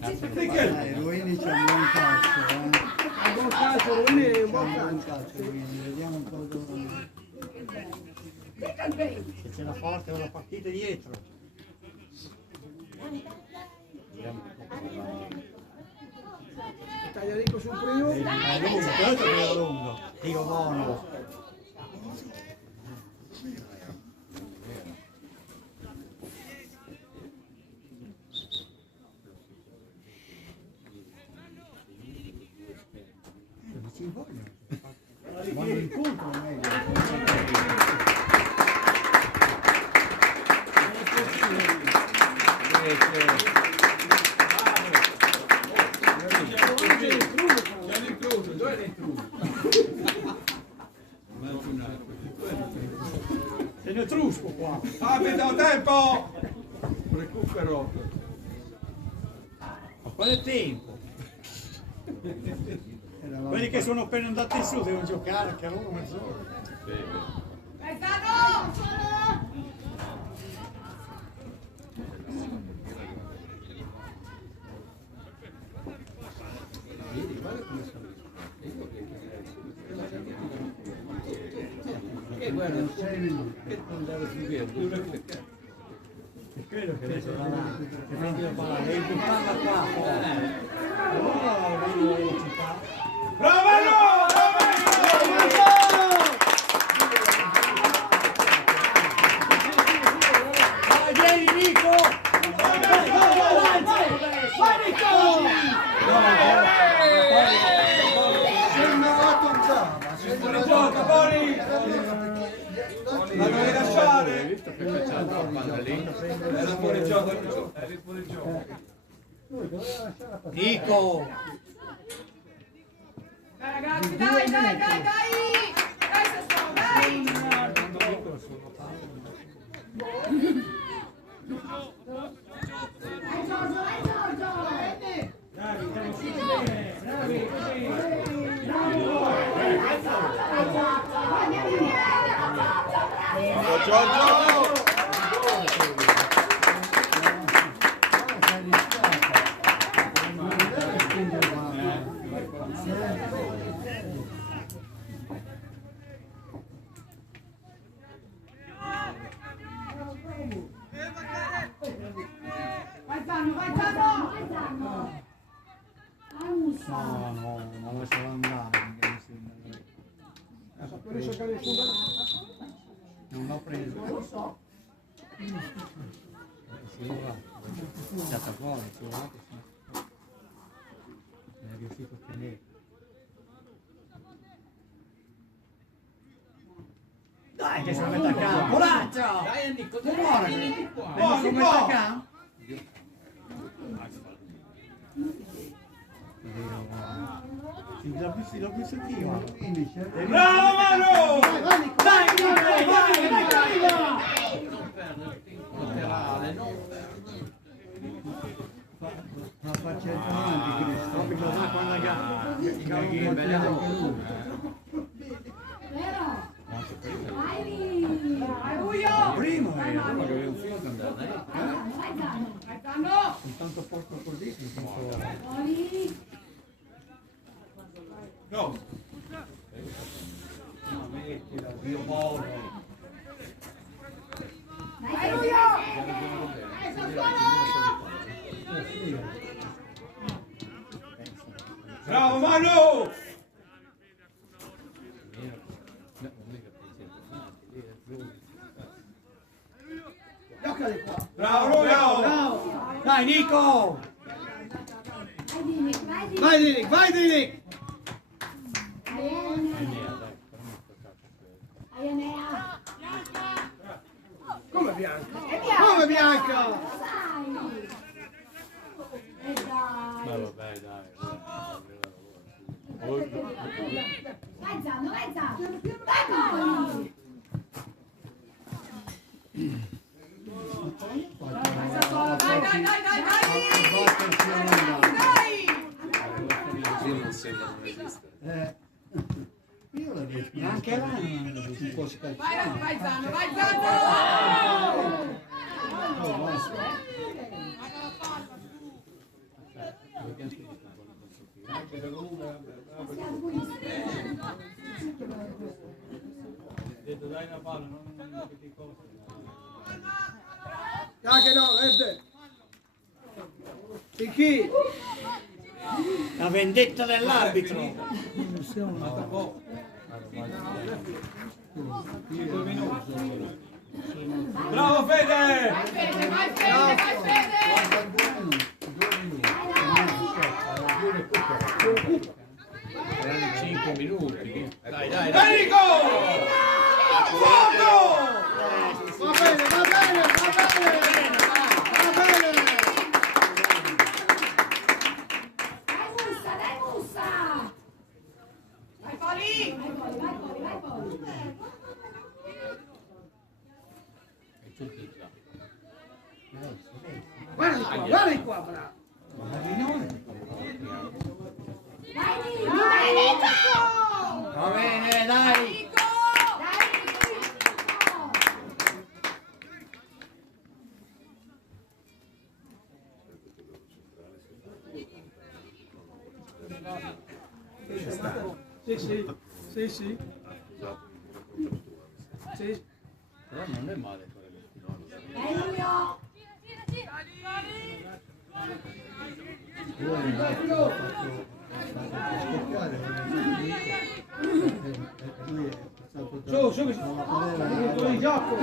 Ruini c'è un buon calcio, Un buon calcio, Ruini è un buon un buon calcio. calcio, Ruini, vediamo un po' dove... Se c'è la forte una partita dietro. Tagliarico sul primo. È lungo, questo è lungo. Tiro buono. Ci vogliono. Vanno incontro meglio. C'è l'intruso, dove è l'intruso? Se ne trusco qua. Abito tempo! Recupero. Ma qual è tempo? Quelli che sono appena andati su devono giocare anche a loro mezz'ora. Che guarda, che non andare più via, È quello che adesso va avanti. Che prendi la palla, devi buttarla qua. Allora vedi la velocità. Bravo! Vai, vieni Nico! Vai Nico! Gioca, Boni! La devi lasciare! hai visto che facciamo la palla lì? Era fuori gioco, era fuori gioco. Nico! Dai ragazzi, dai, dai, dai, dai! Dai Sassone, dai! Vai Giorgio, vai Giorgio. Vai Zanno, vai Zanno! Vai Zanno. Vai Musa. No, ma lasciala andare, mi sembra. Non l'ho preso. Lo so. Sì, va. È stata fuori, sì, va che sì. Non è riuscito a tenere. Dai che sono a metà campo! Lancia! Dai Enrico, Guarda, dai, vieni qua. sono a metà campo! Sì, l'ho visto anch'io. Bravo Manu! Dai, Non perdere il tempo laterale, non perdere. Ma faccia avanti, Cristo. proprio così con la gamba. Vero? Vai. Vai Buio! Primo era. Ma che un figlio che andare, Vai Zanno. Vai Zanno! Intanto porto così, mi penso. Fuori. No! Mettila, Dio buono. Vai Vai Zanno. Buio! Vai Sassuolo. Bravo Manu! Giocali qua. Bravo Romeo! Bravo. Dai Nico! Vai Dinic, vai Dinic. Vai Dinic, vai Dinic. Aianea. Come Bianca? E Bianca. Come Bianca? Dai. E Ma dai. vabbè, dai. Vai Zanno, vai Zanno. Vai poi. Dai, dai, dai, dai, dai! Dai! Così non sembra non esiste. Io l'ho detto. Anche là non Un esiste. po' Vai, scacciato. vai Zanno, vai Zanno! Detto dai una palla, non che cosa. Dai che no, verde. Di chi? La vendetta dell'arbitro. 5 minuti. Bravo Fede! Vai Fede, vai Fede, vai Fede! 5 minuti. Dai, dai, dai. Enrico! Fondo! Va bene, va bene, va bene. Va bene. Dai Mussa. Vai Poli! Vai poi. È tutto già. Guarda di qua, bravo. Vai Dinic. Dai Nico! Va bene, dai. Nico! Dai Nico. Sì, sì. Sì, sì. Sì. Però non è male fare lo spinone. Dai Luio. Io ho fatto scoppiare. Lui è passato Su, minuto di gioco.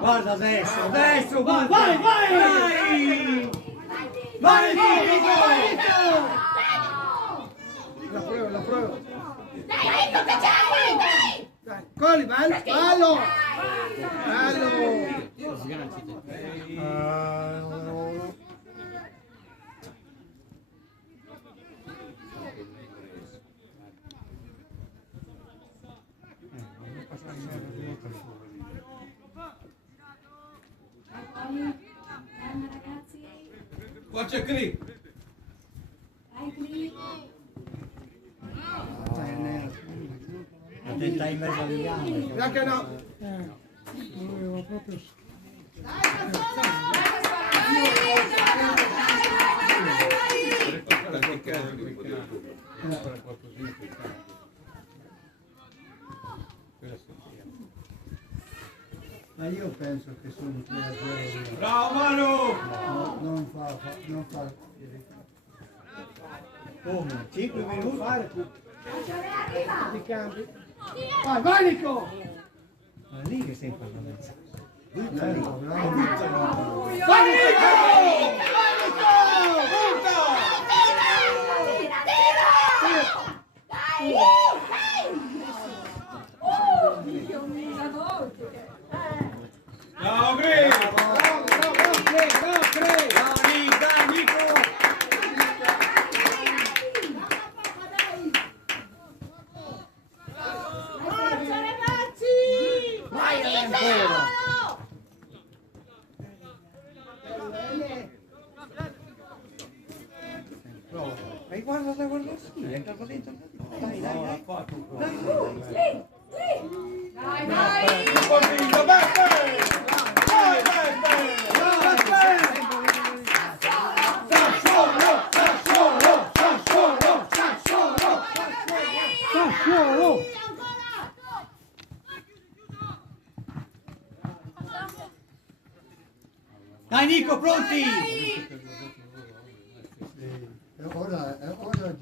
Guarda adesso, destro, vai, Vai, vai. vai! Vai, La prova, la prova. Dai Nico che c'hai! Dai! Dai, Coli, bello, bello. Bello. Sganci te. Calma ragazzi. Qua c'è Cri! Vai Cli. Attenta in mezzo alle gambe. Dai che no. Ancora qualcosina più tardi. Quella sentire. Ma io penso che sono 3-0. Bravo Manu! Non fa. Come? 5 minuti? Fare tu. Arriva. Ti cambi. Vai, vai Nico. Ma lì che sei parlando? Bravo. Vai Nico. Vai Nico. Punta. Bravo Cri! Bravo, Cri. Dai, Nico! Forza ragazzi! Vai ancora! E guarda, sì, è entrato dentro. Dai, dai, dai. Dai, vai! Convinto, Beppe! Vai Beppe! Sassuolo. Dai Nico, pronti? Dai!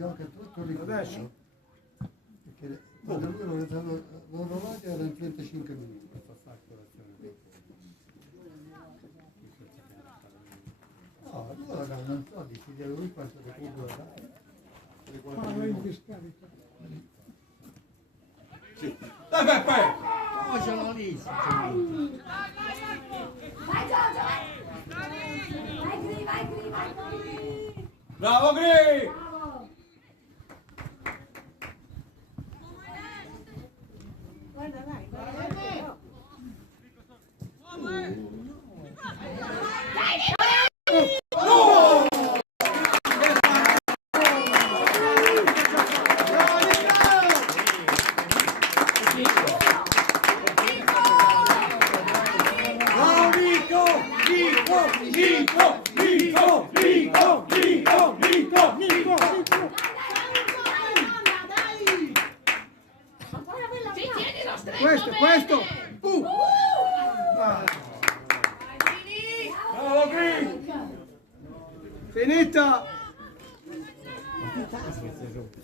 gioca tutto lì. Adesso? Perché quando lui aveva dato l'orologio erano 35 minuti per fare colazione. No, allora non so, decide lui quanto recupero dare. Dai Peppe! Oh, ce l'ho lì! Vai Giorgio, vai! Vai Gri, vai Gri, vai Gri! Bravo Gri! Bravo! Guarda, dai, guarda. Questo! Bravo Gri! Finita!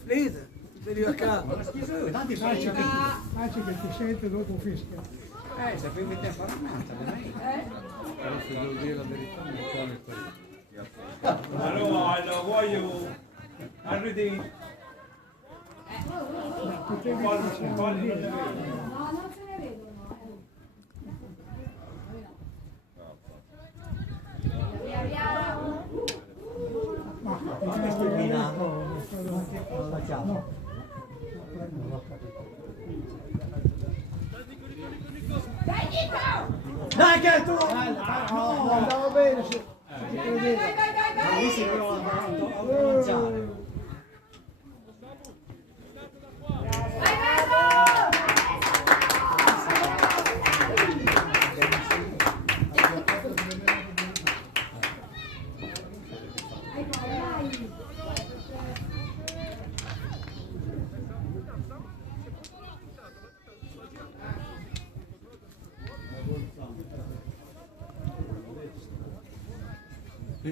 Finita! Vedi a casa! Tanti facci che ti sente dopo fischia. Sapevi te fare un'altra, però se devo dire la verità non vuole quello. Allora, lo voglio arredi. No, non se ne vedono. Via, via. Questo è Milano. Non la chiamo. Dai Nico! Dai che tu! No, andava bene. Dai, dai! Si prova a lanciare. Vai Marco! Sì,